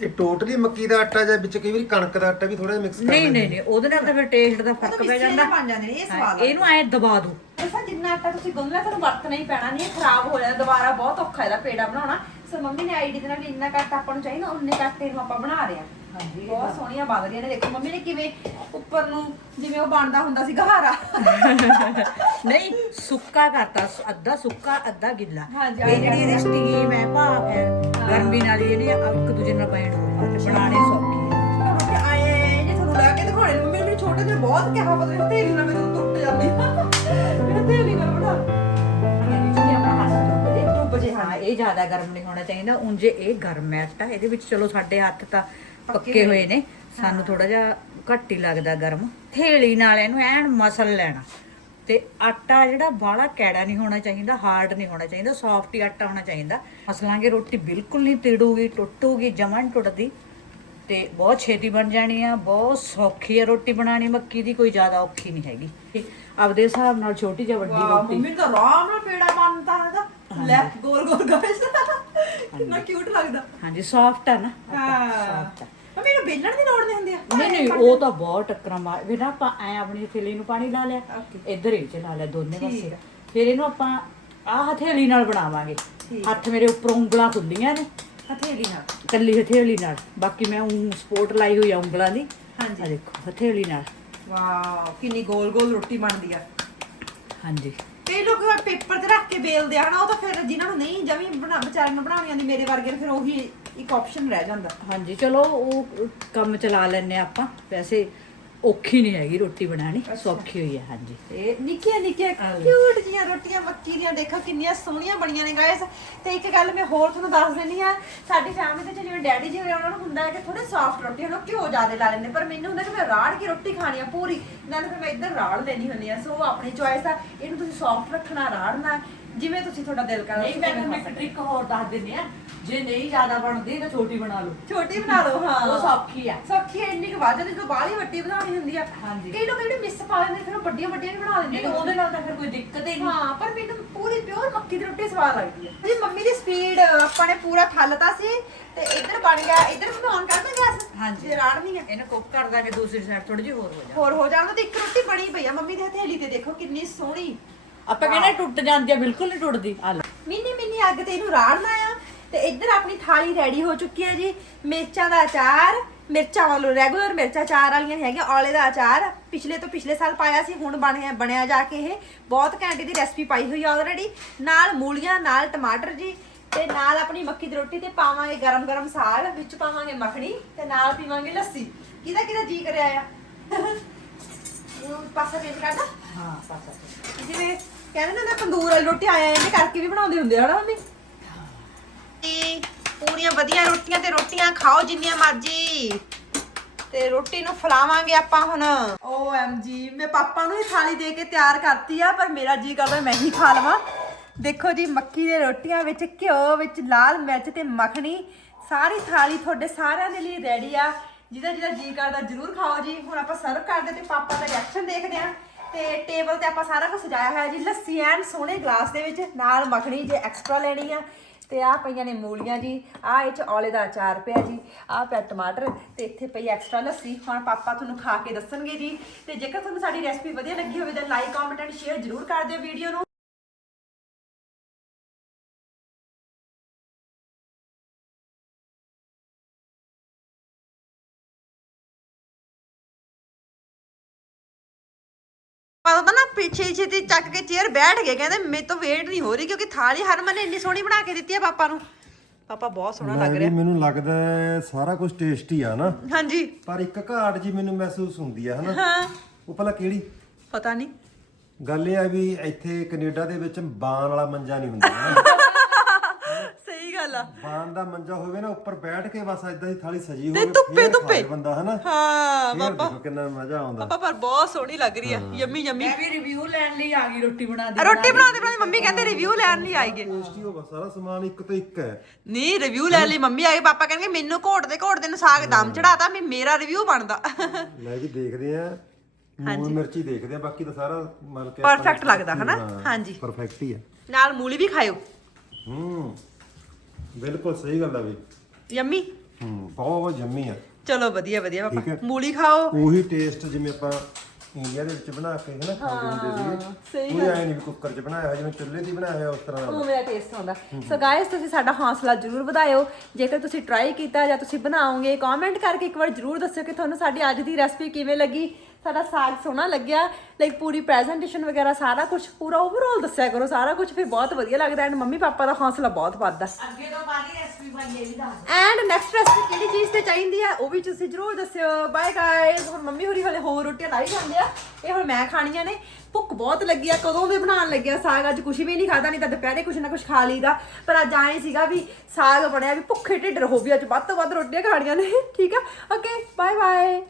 ਇਹ ਟੋਟਲੀ ਮੱਕੀ ਦਾ ਆਟਾ ਜਾਂ ਵਿੱਚ ਕਈ ਵਾਰੀ ਕਣਕ ਦਾ ਆਟਾ ਵੀ ਥੋੜਾ ਜਿਹਾ ਮਿਕਸ ਕਰ ਨਹੀਂ ਨਹੀਂ ਨਹੀਂ ਉਹਦੇ ਨਾਲ ਤਾਂ ਫਿਰ ਟੇਸਟ ਦਾ ਫ਼ਰਕ ਪੈ ਜਾਂਦਾ। ਬਣ ਜਾਂਦੇ ਨੇ ਇਹ ਸਵਾਦ ਆ। ਇਹਨੂੰ ਐ ਦਬਾ ਦੋ। ਦੱਸਾਂ ਜਿੰਨਾ ਆਟਾ ਤੁਸੀਂ ਗੁੰਨਣਾ ਤੁਹਾਨੂੰ ਵਰਤਣਾ ਹੀ ਪੈਣਾ ਨਹੀਂ ਇਹ ਖਰਾਬ ਹੋ ਜਾਣਾ ਦੁਬਾਰਾ ਬਹੁਤ ਔਖਾ ਇਹਦਾ ਪੇੜਾ ਬਣਾਉਣਾ। ਸੋ ਮੰਮੀ ਨੇ ਆਈਡੀ ਦੇ ਨਾਲ ਵੀ ਇੰਨਾ ਕੱਟ ਆਪਾਂ ਨੂੰ ਚਾਹੀਦਾ ਉਨੇ ਕੱਟ ਇਹਨੂੰ ਆਪਾਂ ਬਣਾ ਰਹੇ ਹਾਂ। ਹਾਂਜੀ ਬਹੁਤ ਸੋਹਣੀਆਂ ਬਣ ਰਹੀਆਂ ਨੇ। ਦੇਖੋ ਮੰਮੀ ਨੇ ਕਿਵੇਂ ਉੱਪਰ ਨੂੰ ਜਿਵੇਂ ਉਹ ਬਣਦਾ ਹੁੰਦਾ ਸੀ ਗਹਾਰਾ। ਨਹੀਂ ਸੁੱਕਾ ਕਰਤਾ ਸ- ਅੱਧਾ ਸੁੱਕਾ ਅੱਧਾ ਗਿੱਲਾ। ਹਾਂਜੀ, ਇਹ ਜਿਹੜੀ ਇਹਦੀ ਸਟੀਮ ਹੈ ਭਾਫ ਹੈ ਗਰਮੀ ਨਾਲ ਹੀ ਇਹਨੇ ਇੱਕ ਦੂਜੇ ਨਾਲ ਬੈਂਡ ਹੋ ਜਾਂਦੇ ਬਣਾਣੇ ਸੌਖੀ ਹੈ ਹੁਣ ਤੇ ਆਏ ਆਏ ਜੇ ਤੁਹਾਨੂੰ ਲੈ ਕੇ ਦਿਖਾਉਣੇ। ਨੇ ਮੰਮੀ ਨੇ ਛੋਟੇ ਜਿਹੇ ਬਹੁਤ ਕਿਹਾ ਪਤਾ ਨਹੀਂ ਤੇਰੀ ਨਾਲ ਮੈਨੂੰ ਟੁੱਟ ਜਾਂਦੀ ਮੇਰਾ ਤੇਰੀ ਨਾਲ ਬਣਾ। ਜਿਹੜੀ ਆਪਣਾ ਹੱਥ ਧੁੱਪ ਜੇ ਡੁੱਬ ਜੇ ਹਾਂ ਇਹ ਜ਼ਿਆਦਾ ਗਰਮ ਨਹੀਂ ਹੋਣਾ ਚਾਹੀਦਾ। ਉਂਝ ਇਹ ਗਰਮ ਹੈ। ਆਟਾ ਇਹਦੇ ਵਿੱਚ ਚਲੋ ਸਾਡੇ ਹੱਥ ਤਾਂ ਪੱਕੇ ਹੋਏ ਨੇ। ਸਾਨੂੰ ਥੋੜਾ ਜਿਹਾ ਘੱਟ ਹੀ ਲੱਗਦਾ ਗਰਮ। ਥੇਲੀ ਨਾਲ ਇਹਨੂੰ ਐਨ ਮਸਲ ਲੈਣਾ। ਤੇ ਆਟਾ ਜਿਹੜਾ ਬਾਹਲਾ ਕੈੜਾ ਨਹੀਂ ਹੋਣਾ ਚਾਹੀਦਾ ਹਾਰਡ ਨਹੀਂ ਹੋਣਾ ਚਾਹੀਦਾ ਸੌਫਟ ਹੀ ਆਟਾ ਹੋਣਾ ਚਾਹੀਦਾ। ਮਸਲਾਂਗੇ ਰੋਟੀ ਬਿਲਕੁਲ ਨਹੀਂ ਤਿੜੂਗੀ ਟੁੱਟੂਗੀ ਜਮਾਂ ਨੀ ਟੁੱਟਦੀ। ਤੇ ਬਹੁਤ ਛੇਤੀ ਬਣ ਜਾਣੀ ਆ ਬਹੁਤ ਸੌਖੀ ਆ ਰੋਟੀ ਬਣਾਣੀ ਮੱਕੀ ਦੀ ਕੋਈ ਜ਼ਿਆਦਾ ਔਖੀ ਨਹੀਂ ਹੈਗੀ। ਆਪਦੇ ਹਿਸਾਬ ਨਾਲ ਛੋਟੀ ਜਾਂ ਵੱਡੀ ਰੋਟੀ। ਮੰਮੀ ਤਾਂ ਆਰਾਮ ਨਾਲ ਪੇੜਾ ਮੰਨਦਾ ਹੈਗਾ। ਲੈ ਗੋਲ ਗੋਲ ਗਾਇਸ। ਕਿੰਨਾ ਕਿਊਟ ਲੱਗਦਾ। ਹਾਂਜੀ ਸੌਫਟ ਆ ਨਾ। ਹਾਂ। ਸੌਫਟ ਆ। ਮੰਮੀ ਨੂੰ ਬੇਲਣ ਦੀ ਲੋੜ ਨਹੀਂ ਹੁੰਦੀ ਆ। ਨਹੀਂ ਨਹੀਂ ਉਹ ਤਾਂ ਬਹੁਤ ਟੱਕਰਾਂ ਮਾਰ ਫਿਰ ਨਾ ਆਪਾਂ ਐ ਆਪਣੀ ਥੈਲੀ ਨੂੰ ਪਾਣੀ ਲਾ ਲਿਆ Okay. ਇੱਧਰ ਹੀ ਚ ਲਾ ਲਿਆ ਦੋਨੇ ਠੀਕ ਪਾਸੇ। ਆ। ਫਿਰ ਇਹਨੂੰ ਆਪਾਂ ਆਹ ਹਥੇਲੀ ਨਾਲ ਬਣਾਵਾਂਗੇ। ਠੀਕ ਹੱਥ ਮੇਰੇ ਉੱਪਰ ਉਂਗਲਾਂ ਖੁੱਲੀਆਂ ਨੇ। ਹਥੇਲੀ ਨਾਲ? ਕੱਲੀ ਹਥੇਲੀ ਨਾਲ। ਬਾਕੀ ਮੈਂ ਉਹ ਸਪੋਰਟ ਲਾਈ ਹੋਈ ਆ ਉਂਗਲਾਂ ਦੀ। ਹਾਂਜੀ। ਆ ਦੇਖੋ ਹਥੇਲੀ ਨਾਲ। ਵਾਓ ਕਿੰਨੀ ਗੋਲ ਗੋਲ ਰੋਟੀ ਬਣਦੀ ਆ। ਹਾਂਜੀ। ਕਈ ਲੋਕ ਪੇਪਰ ਤੇ ਰੱਖ ਕੇ ਬੇਲਦੇ ਆ ਨਾ ਉਹ ਤਾਂ ਫਿਰ ਜਿਨ੍ਹਾਂ ਨੂੰ ਨਹੀਂ ਜਮੀ ਬਣਾ ਵਿਚਾਰਿਆਂ ਨੂੰ ਬਣਾਉਣੀ ਆਉਂਦੀ ਮੇਰੇ ਵਰਗੇ ਨੂੰ ਫਿਰ ਉਹੀ ਇੱਕ ਆਪਸ਼ਨ ਰਹਿ ਜਾਂਦਾ। ਹਾਂਜੀ ਚਲੋ ਉਹ ਕੰਮ ਚਲਾ ਆ ਆਪਾਂ। ਵੈਸੇ ਔਖੀ ਨਹੀਂ ਹੈਗੀ ਰੋਟੀ ਬਣਾਣੀ ਸੌਖੀ ਹੋਈ ਹੈ ਹਾਂਜੀ। ਤੇ ਨਿੱਕੀਆਂ ਨਿੱਕੀਆਂ। ਕਿਊਟ ਜੀਆਂ ਰੋਟੀਆਂ ਮੱਕੀ ਦੀਆਂ ਦੇਖੋ ਕਿੰਨੀਆਂ ਸੋਹਣੀਆਂ ਬਣੀਆਂ ਨੇ ਗਾਇਸ ਤੇ ਇੱਕ ਗੱਲ ਮੈਂ ਹੋਰ ਤੁਹਾਨੂੰ ਦੱਸ ਦੇਣੀ ਆ ਸਾਡੀ ਫੈਮਿਲੀ ਤੇ ਜਿਵੇਂ ਡੈਡੀ ਜੀ ਹੋਰੇ ਉਹਨਾਂ ਨੂੰ ਹੁੰਦਾ ਹੈ ਕਿ ਥੋੜੇ ਸੌਫਟ ਰੋਟੀ ਹਨਾ ਘਿਓ ਜ਼ਿਆਦਾ ਲਾ ਲੈਂਦੇ ਪਰ ਮੈਨੂੰ ਹੁੰਦਾ ਕਿ ਮੈਂ ਰਾੜ ਕੇ ਰੋਟੀ ਖਾਣੀ ਆ ਪੂਰੀ। ਨਾਲ ਫਿਰ ਮੈਂ ਇੱਧਰ ਰਾੜ ਲੈਣੀ ਹੁੰਦੀ ਆ ਸੋ ਆਪਣੀ ਚੋਇਸ ਆ। ਇਹਨੂੰ ਤੁਸੀਂ ਸੌਫਟ ਰੱਖਣਾ ਰਾੜਨਾ ਜਿਵੇਂ ਤੁਸੀਂ ਤੁਹਾਡਾ ਦਿਲ ਕਰਦਾ ਨਹੀਂ ਮੈਂ ਤੁਹਾਨੂੰ ਇੱਕ ਟ੍ਰਿਕ ਹੋਰ ਦੱਸ ਦਿੰਦੀ ਆ ਜੇ ਨਹੀਂ ਜ਼ਿਆਦਾ ਬਣਦੀ ਤਾਂ ਛੋਟੀ ਬਣਾ ਲਓ। ਛੋਟੀ ਬਣਾ ਲਓ ਹਾਂ। ਉਹ ਸੌਖੀ ਆ। ਸੌਖੀ ਹੈ ਇੰਨੀ ਕੁ ਵਾਜਾ ਜਦੋਂ ਬਾਹਲੀ ਵੱਡੀ ਬਣਾਉਣੀ ਹੁੰਦੀ ਆ। ਹਾਂਜੀ। ਕਈ ਲੋਕ ਜਿਹੜੇ ਮਿਸ ਪਾ ਲੈਂਦੇ ਫਿਰ ਉਹ ਵੱਡੀਆਂ ਵੱਡੀਆਂ ਵੀ ਬਣਾ ਦਿੰਦੇ ਨਹੀਂ ਉਹਦੇ ਨਾਲ ਤਾਂ ਫਿਰ ਕੋਈ ਦਿੱਕਤ ਹੀ ਨਹੀਂ। ਹਾਂ ਪਰ ਮੈਨੂੰ ਪੂਰੀ ਪਿਓਰ ਮੱਕੀ ਦੀ ਰੋਟੀ ਸਵਾਦ ਲੱਗਦੀ ਹੈ ਜੀ ਮੰਮੀ ਦੀ ਸਪੀਡ ਆਪਾਂ ਨੇ ਪੂਰਾ ਥੱਲਤਾ ਸੀ ਤੇ ਇੱਧਰ ਬਣ ਗਿਆ। ਇੱਧਰ ਮੈਨੂੰ ਔਨ ਕਰ ਦੋ ਗੈਸ। ਹਾਂਜੀ। ਜੇ ਰਾੜਨੀ ਹੈ ਇਹਨੂੰ ਕੁੱਕ ਕਰ ਦਾਂਗੇ ਦੂਸਰੀ ਸਾਈਡ ਥੋੜੀ ਜਿਹੀ ਹੋਰ ਹੋ ਜਾ। ਹੋਰ ਹੋ ਜਾਣਾ ਤੇ ਇੱਕ ਰੋਟੀ ਬਣੀ ਪਈ ਆ। ਮੰਮੀ ਦੀ ਹਥੇਲੀ ਤੇ ਦੇਖੋ ਕਿੰਨੀ ਸੋਹਣੀ। ਆਪਾਂ ਕਹਿੰਦੇ ਟੁੱਟ ਜਾਂਦੀ ਆ ਬਿਲਕੁਲ ਨਹੀਂ ਟੁੱਟਦੀ। ਆ ਲਓ ਮਿੰਨੀ ਮਿੰਨੀ ਅੱਗ ਤੇ ਇਹਨੂੰ ਰਾੜਨਾ ਆ। ਤੇ ਇੱਧਰ ਆਪਣੀ ਥਾਲੀ ਰੈਡੀ ਹੋ ਚੁੱਕੀ ਹੈ ਜੀ। ਮਿਰਚਾਂ ਦਾ ਅਚਾਰ ਮਿਰਚਾਂ ਵਾਲੋ ਰੈਗੂਲਰ ਮਿਰਚਾਂ ਅਚਾਰ ਵਾਲੀਆਂ ਹੈਗੀਆਂ ਔਲੇ ਦਾ ਅਚਾਰ। ਪਿਛਲੇ ਤੋਂ ਪਿਛਲੇ ਸਾਲ ਪਾਇਆ ਸੀ ਹੁਣ ਬਣਿਆ ਬਣਿਆ ਜਾ ਕੇ ਇਹ। ਬਹੁਤ ਘੈਂਟ ਦੀ ਰੈਸਪੀ ਪਾਈ ਹੋਈ ਆ ਆਲਰੇਡੀ ਨਾਲ ਮੂਲੀਆਂ ਨਾਲ ਟਮਾਟਰ ਜੀ। ਤੇ ਨਾਲ ਆਪਣੀ ਮੱਕੀ ਦੀ ਰੋਟੀ ਤੇ ਪਾਵਾਂਗੇ ਗਰਮ ਗਰਮ ਸਾਗ ਵਿੱਚ ਪਾਵਾਂਗੇ ਮੱਖਣੀ ਤੇ ਨਾਲ ਪੀਵਾਂਗੇ ਲੱਸੀ। ਕਿਹਦਾ ਕਿਹਦਾ ਜੀ ਕਰਿਆ ਆ? [LAUGHS] ਉਹ ਪਾਸਾ ਚੇਂਜ ਕਰਦਾ ਹਾਂ ਪਾਸਾ ਜਿਵੇਂ ਕਹਿੰਦੇ ਨੇ ਨਾ ਤੰਦੂਰ ਵਾਲੀ ਰੋਟੀ ਆਇਆ ਇਹਨੇ ਕਰਕੇ ਵੀ ਬਣਾਉਂਦੇ ਹੁੰਦੇ ਆ ਨਾ ਮੰਮੀ? ਜੀ ਪੂਰੀਆਂ ਵਧੀਆ ਰੋਟੀਆਂ ਤੇ ਰੋਟੀਆਂ ਖਾਓ ਜਿੰਨੀਆਂ ਮਰਜ਼ੀ। ਤੇ ਰੋਟੀ ਨੂੰ ਫਲਾਵਾਂਗੇ ਆਪਾਂ ਹੁਣ। ਓਐਮਜੀ ਮੈਂ ਪਾਪਾ ਨੂੰ ਹੀ ਥਾਲੀ ਦੇ ਕੇ ਤਿਆਰ ਕਰਤੀ ਆ ਪਰ ਮੇਰਾ ਜੀ ਕਰਦਾ ਮੈਂ ਹੀ ਖਾ ਲਵਾਂ। ਦੇਖੋ ਜੀ ਮੱਕੀ ਦੇ ਰੋਟੀਆਂ ਵਿੱਚ ਘਿਓ ਵਿੱਚ ਲਾਲ ਮਿਰਚ ਤੇ ਮੱਖਣੀ ਸਾਰੀ ਥਾਲੀ ਤੁਹਾਡੇ ਸਾਰਿਆਂ ਦੇ ਲਈ ਰੈਡੀ ਆ। ਜਿਹਦਾ ਜਿਹਦਾ ਜੀ ਕਰਦਾ ਜਰੂਰ ਖਾਓ ਜੀ। ਹੁਣ ਆਪਾਂ ਸਰਵ ਕਰਦੇ ਤੇ ਪਾਪਾ ਦਾ ਰਿਐਕਸ਼ਨ ਦੇਖਦੇ ਆ। ਤੇ ਟੇਬਲ ਤੇ ਆਪਾਂ ਸਾਰਾ ਕੁਝ ਸਜਾਇਆ ਹੋਇਆ ਜੀ, ਲੱਸੀ ਐਨ ਸੋਹਣੇ ਗਲਾਸ ਦੇ ਵਿੱਚ, ਨਾਲ ਮੱਖਣੀ ਜੇ ਐਕਸਟਰਾ ਲੈਣੀ ਆ। ਤੇ ਆ ਪਈਆਂ ਨੇ ਮੂਲੀਆਂ ਜੀ ਆ ਇਹ ਚ ਔਲੇ ਦਾ ਅਚਾਰ ਪਿਆ ਜੀ ਆ ਪਿਆ ਟਮਾਟਰ ਤੇ ਇੱਥੇ ਪਈ ਐਕਸਟਰਾ ਲੱਸੀ। ਹੁਣ ਪਾਪਾ ਤੁਹਾਨੂੰ ਖਾ ਕੇ ਦੱਸਣਗੇ ਜੀ। ਤੇ ਜੇਕਰ ਤੁਹਾਨੂੰ ਸਾਡੀ ਰੈਸਪੀ ਵਧੀਆ ਲੱਗੀ ਹੋਵੇ ਤਾਂ ਲਾਈਕ ਕਮੈਂਟ ਐਂਡ ਸ਼ੇਅਰ ਜਰੂਰ ਕਰ ਦਿਓ ਵੀਡੀਓ ਨੂੰ। ਪਾਪਾ ਨਾ ਪਿੱਛੇ ਛੇਤੀ ਚੱਕ ਕੇ ਚੇਅਰ ਬੈਠ ਗਏ ਕਹਿੰਦੇ ਮੇਰੇ ਤੋਂ ਵੇਟ ਨਹੀਂ ਹੋ ਰਹੀ ਕਿਉਂਕਿ ਥਾਲੀ ਹਰਮਨ ਨੇ ਇੰਨੀ ਸੋਹਣੀ ਬਣਾ ਕੇ ਦਿੱਤੀ ਹੈ ਪਾਪਾ ਨੂੰ। ਪਾਪਾ ਬਹੁਤ ਸੋਹਣਾ ਲੱਗ ਰਿਹਾ। ਮੈਨੂੰ ਲੱਗਦਾ ਹੈ ਸਾਰਾ ਕੁਝ ਟੇਸਟੀ ਆ ਨਾ। ਹਾਂਜੀ। ਪਰ ਇੱਕ ਘਾਟ ਜੀ ਮੈਨੂੰ ਮਹਿਸੂਸ ਹੁੰਦੀ ਆ ਹਨਾ? ਹਾਂ। ਉਹ ਭਲਾ ਕਿਹੜੀ? ਪਤਾ ਨਹੀਂ। ਗੱਲ ਇਹ ਆ ਵੀ ਇੱਥੇ ਕੈਨੇਡਾ ਦੇ ਵਿੱਚ ਬਾਣ ਵਾਲਾ ਮੰਜਾ ਨਹੀਂ ਹੁੰਦਾ ਹਨਾ। ਆ ਬਾਣ ਦਾ ਮੰਜਾ ਹੋਵੇ ਨਾ ਉੱਪਰ ਬੈਠ ਕੇ ਬਸ ਇਦਾਂ ਦੀ ਥਾਲੀ ਸਜੀ ਤੇ ਹੋਵੇ ਧੁੱਪੇ ਫੇਰ ਧੁੱਪੇ। ਖਾਏ ਬੰਦਾ ਹਨਾ? ਹਾਂ ਫੇਰ ਦੇਖੋ ਕਿੰਨਾ ਮਜ਼ਾ ਆਉਂਦਾ। ਪਾਪਾ ਪਰ ਬਹੁਤ ਸੋਹਣੀ ਲੱਗ ਰਹੀ ਆ ਯੰਮੀ ਯੰਮੀ। ਮੈਂ ਵੀ ਰਿਵਿਊ ਲੈਣ ਲਈ ਆ ਗਈ ਰੋਟੀ ਬਣਾ ਦੀ ਰੋਟੀ ਬਣਾਉਂਦੇ ਬਣਾਉਂਦੇ। ਮੰਮੀ ਕਹਿੰਦੇ ਰਿਵਿਊ ਲੈਣ ਨਹੀਂ ਆਏਗੇ ਟੇਸਟੀ ਹੋਗਾ ਸਾਰਾ ਸਮਾਨ ਇੱਕ ਤੋਂ ਇੱਕ ਹੈ। ਨਹੀਂ ਰਿਵਿਊ ਲੈ ਲਈ ਮੰਮੀ ਆਏ ਪਾਪਾ ਕਹਿੰਗੇ ਮੈਨੂੰ ਘੋਟਦੇ ਘੋਟਦੇ ਨੂੰ ਸਾਗ ਦਮ ਚੜਾਤਾ ਵੀ ਮੇਰਾ ਰਿਵਿਊ ਬਣਦਾ। ਲੈ ਜੀ ਦੇਖਦੇ ਆ ਨੂਨ ਮਿਰਚੀ ਦੇਖਦੇ ਆ ਬਾਕੀ ਤਾਂ ਸਾਰਾ ਮਤਲਬ ਕਿ Perfect ਲੱਗਦਾ ਹਨਾ? ਹਾਂਜੀ। ਪਰਫੈਕਟ ਹੀ ਹੈ। ਨਾਲ ਮੂਲੀ ਵੀ ਖਾਇਓ। ਹੂੰ। ਬਿਲਕੁਲ ਸਹੀ ਗੱਲ ਆ ਵੀ। ਯੰਮੀ? ਹੂੰ ਬਹੁਤ ਜੰਮੀ ਆ। ਚਲੋ ਵਧੀਆ ਵਧੀਆ। ਠੀਕ ਹੈ। ਪਾਪਾ ਮੂਲੀ ਖਾਓ। ਉਹੀ ਟੇਸਟ ਜਿਵੇਂ ਆਪਾਂ ਇੰਡੀਆ ਦੇ ਵਿੱਚ ਬਣਾ ਕੇ ਹਨਾ ਖਾਂਦੇ ਹੁੰਦੇ ਸਹੀ ਸੀਗੇ। ਉਹ ਐ ਨਹੀਂ ਵੀ ਕੁੱਕਰ 'ਚ ਬਣਾਇਆ ਹੋਇਆ ਜਿਵੇਂ ਚੁੱਲ੍ਹੇ 'ਤੇ ਬਣਾਇਆ ਹੋਇਆ ਉਸ ਤਰ੍ਹਾਂ ਦਾ। ਉਹ ਮੇਰਾ ਟੇਸਟ ਆਉਂਦਾ। ਸੋ ਗਾਇਸ ਤੁਸੀਂ ਸਾਡਾ ਹੌਸਲਾ ਜਰੂਰ ਵਧਾਇਓ। ਜੇਕਰ ਤੁਸੀਂ ਟਰਾਈ ਕੀਤਾ ਜਾਂ ਤੁਸੀਂ ਬਣਾਓਗੇ ਕਮੈਂਟ ਕਰਕੇ ਇੱਕ ਵਾਰ ਜਰੂਰ ਦੱਸਿਓ ਕਿ ਤੁਹਾਨੂੰ ਸਾਡੀ ਅੱਜ ਦੀ ਰੈਸਪੀ ਕਿਵੇਂ ਲੱਗੀ। ਸਾਡਾ ਸਾਗ ਸੋਹਣਾ ਲੱਗਿਆ ਲਾਈਕ ਪੂਰੀ ਪ੍ਰੈਜੈਂਟੇਸ਼ਨ ਵਗੈਰਾ ਸਾਰਾ ਕੁਝ ਪੂਰਾ ਓਵਰਆਲ ਦੱਸਿਆ ਕਰੋ ਸਾਰਾ ਕੁਝ ਫਿਰ ਬਹੁਤ ਵਧੀਆ ਲੱਗਦਾ ਐਂਡ ਮੰਮੀ ਪਾਪਾ ਦਾ ਹੌਸਲਾ ਬਹੁਤ ਵੱਧਦਾ। ਅੱਗੇ ਤੋਂ ਬਾਅਦ ਰੈਸਪੀ ਭਾਈ ਇਹ ਵੀ ਦੱਸ ਐਂਡ ਨੈਕਸਟ ਰੈਸਪੀ ਕਿਹੜੀ ਚੀਜ਼ ਤੇ ਚਾਹੀਦੀ ਆ ਉਹ ਵੀ ਤੁਸੀਂ ਜਰੂਰ ਦੱਸਿਓ। ਬਾਏ ਗਾਇਸ ਹੁਣ ਮੰਮੀ ਹੋਰੀ ਹਲੇ ਹੋਰ ਰੋਟੀਆਂ ਲਾਈ ਜਾਂਦੇ ਆ। ਇਹ ਹੁਣ ਮੈਂ ਖਾਣੀਆਂ ਨੇ। ਭੁੱਖ ਬਹੁਤ ਲੱਗੀ ਆ ਕਦੋਂ ਦੇ ਬਣਾਉਣ ਲੱਗਿਆ ਸਾਗ? ਅੱਜ ਕੁਝ ਵੀ ਨਹੀਂ ਖਾਦਾ ਨਹੀਂ ਤਾਂ ਦੁਪਹਿਰੇ ਕੁਝ ਨਾ ਕੁਝ ਖਾ ਲਈਦਾ। ਪਰ ਅੱਜ ਆਏ ਸੀਗਾ ਵੀ ਸਾਗ ਬਣਿਆ ਵੀ ਭੁੱਖੇ ਢਿੱਡ ਰਹੋ ਵੀ ਅੱਜ ਵੱਧ ਤੋਂ ਵੱਧ ਰੋਟੀਆਂ ਖਾਣੀਆਂ ਨੇ। ਠੀਕ ਆ? Okay bye bye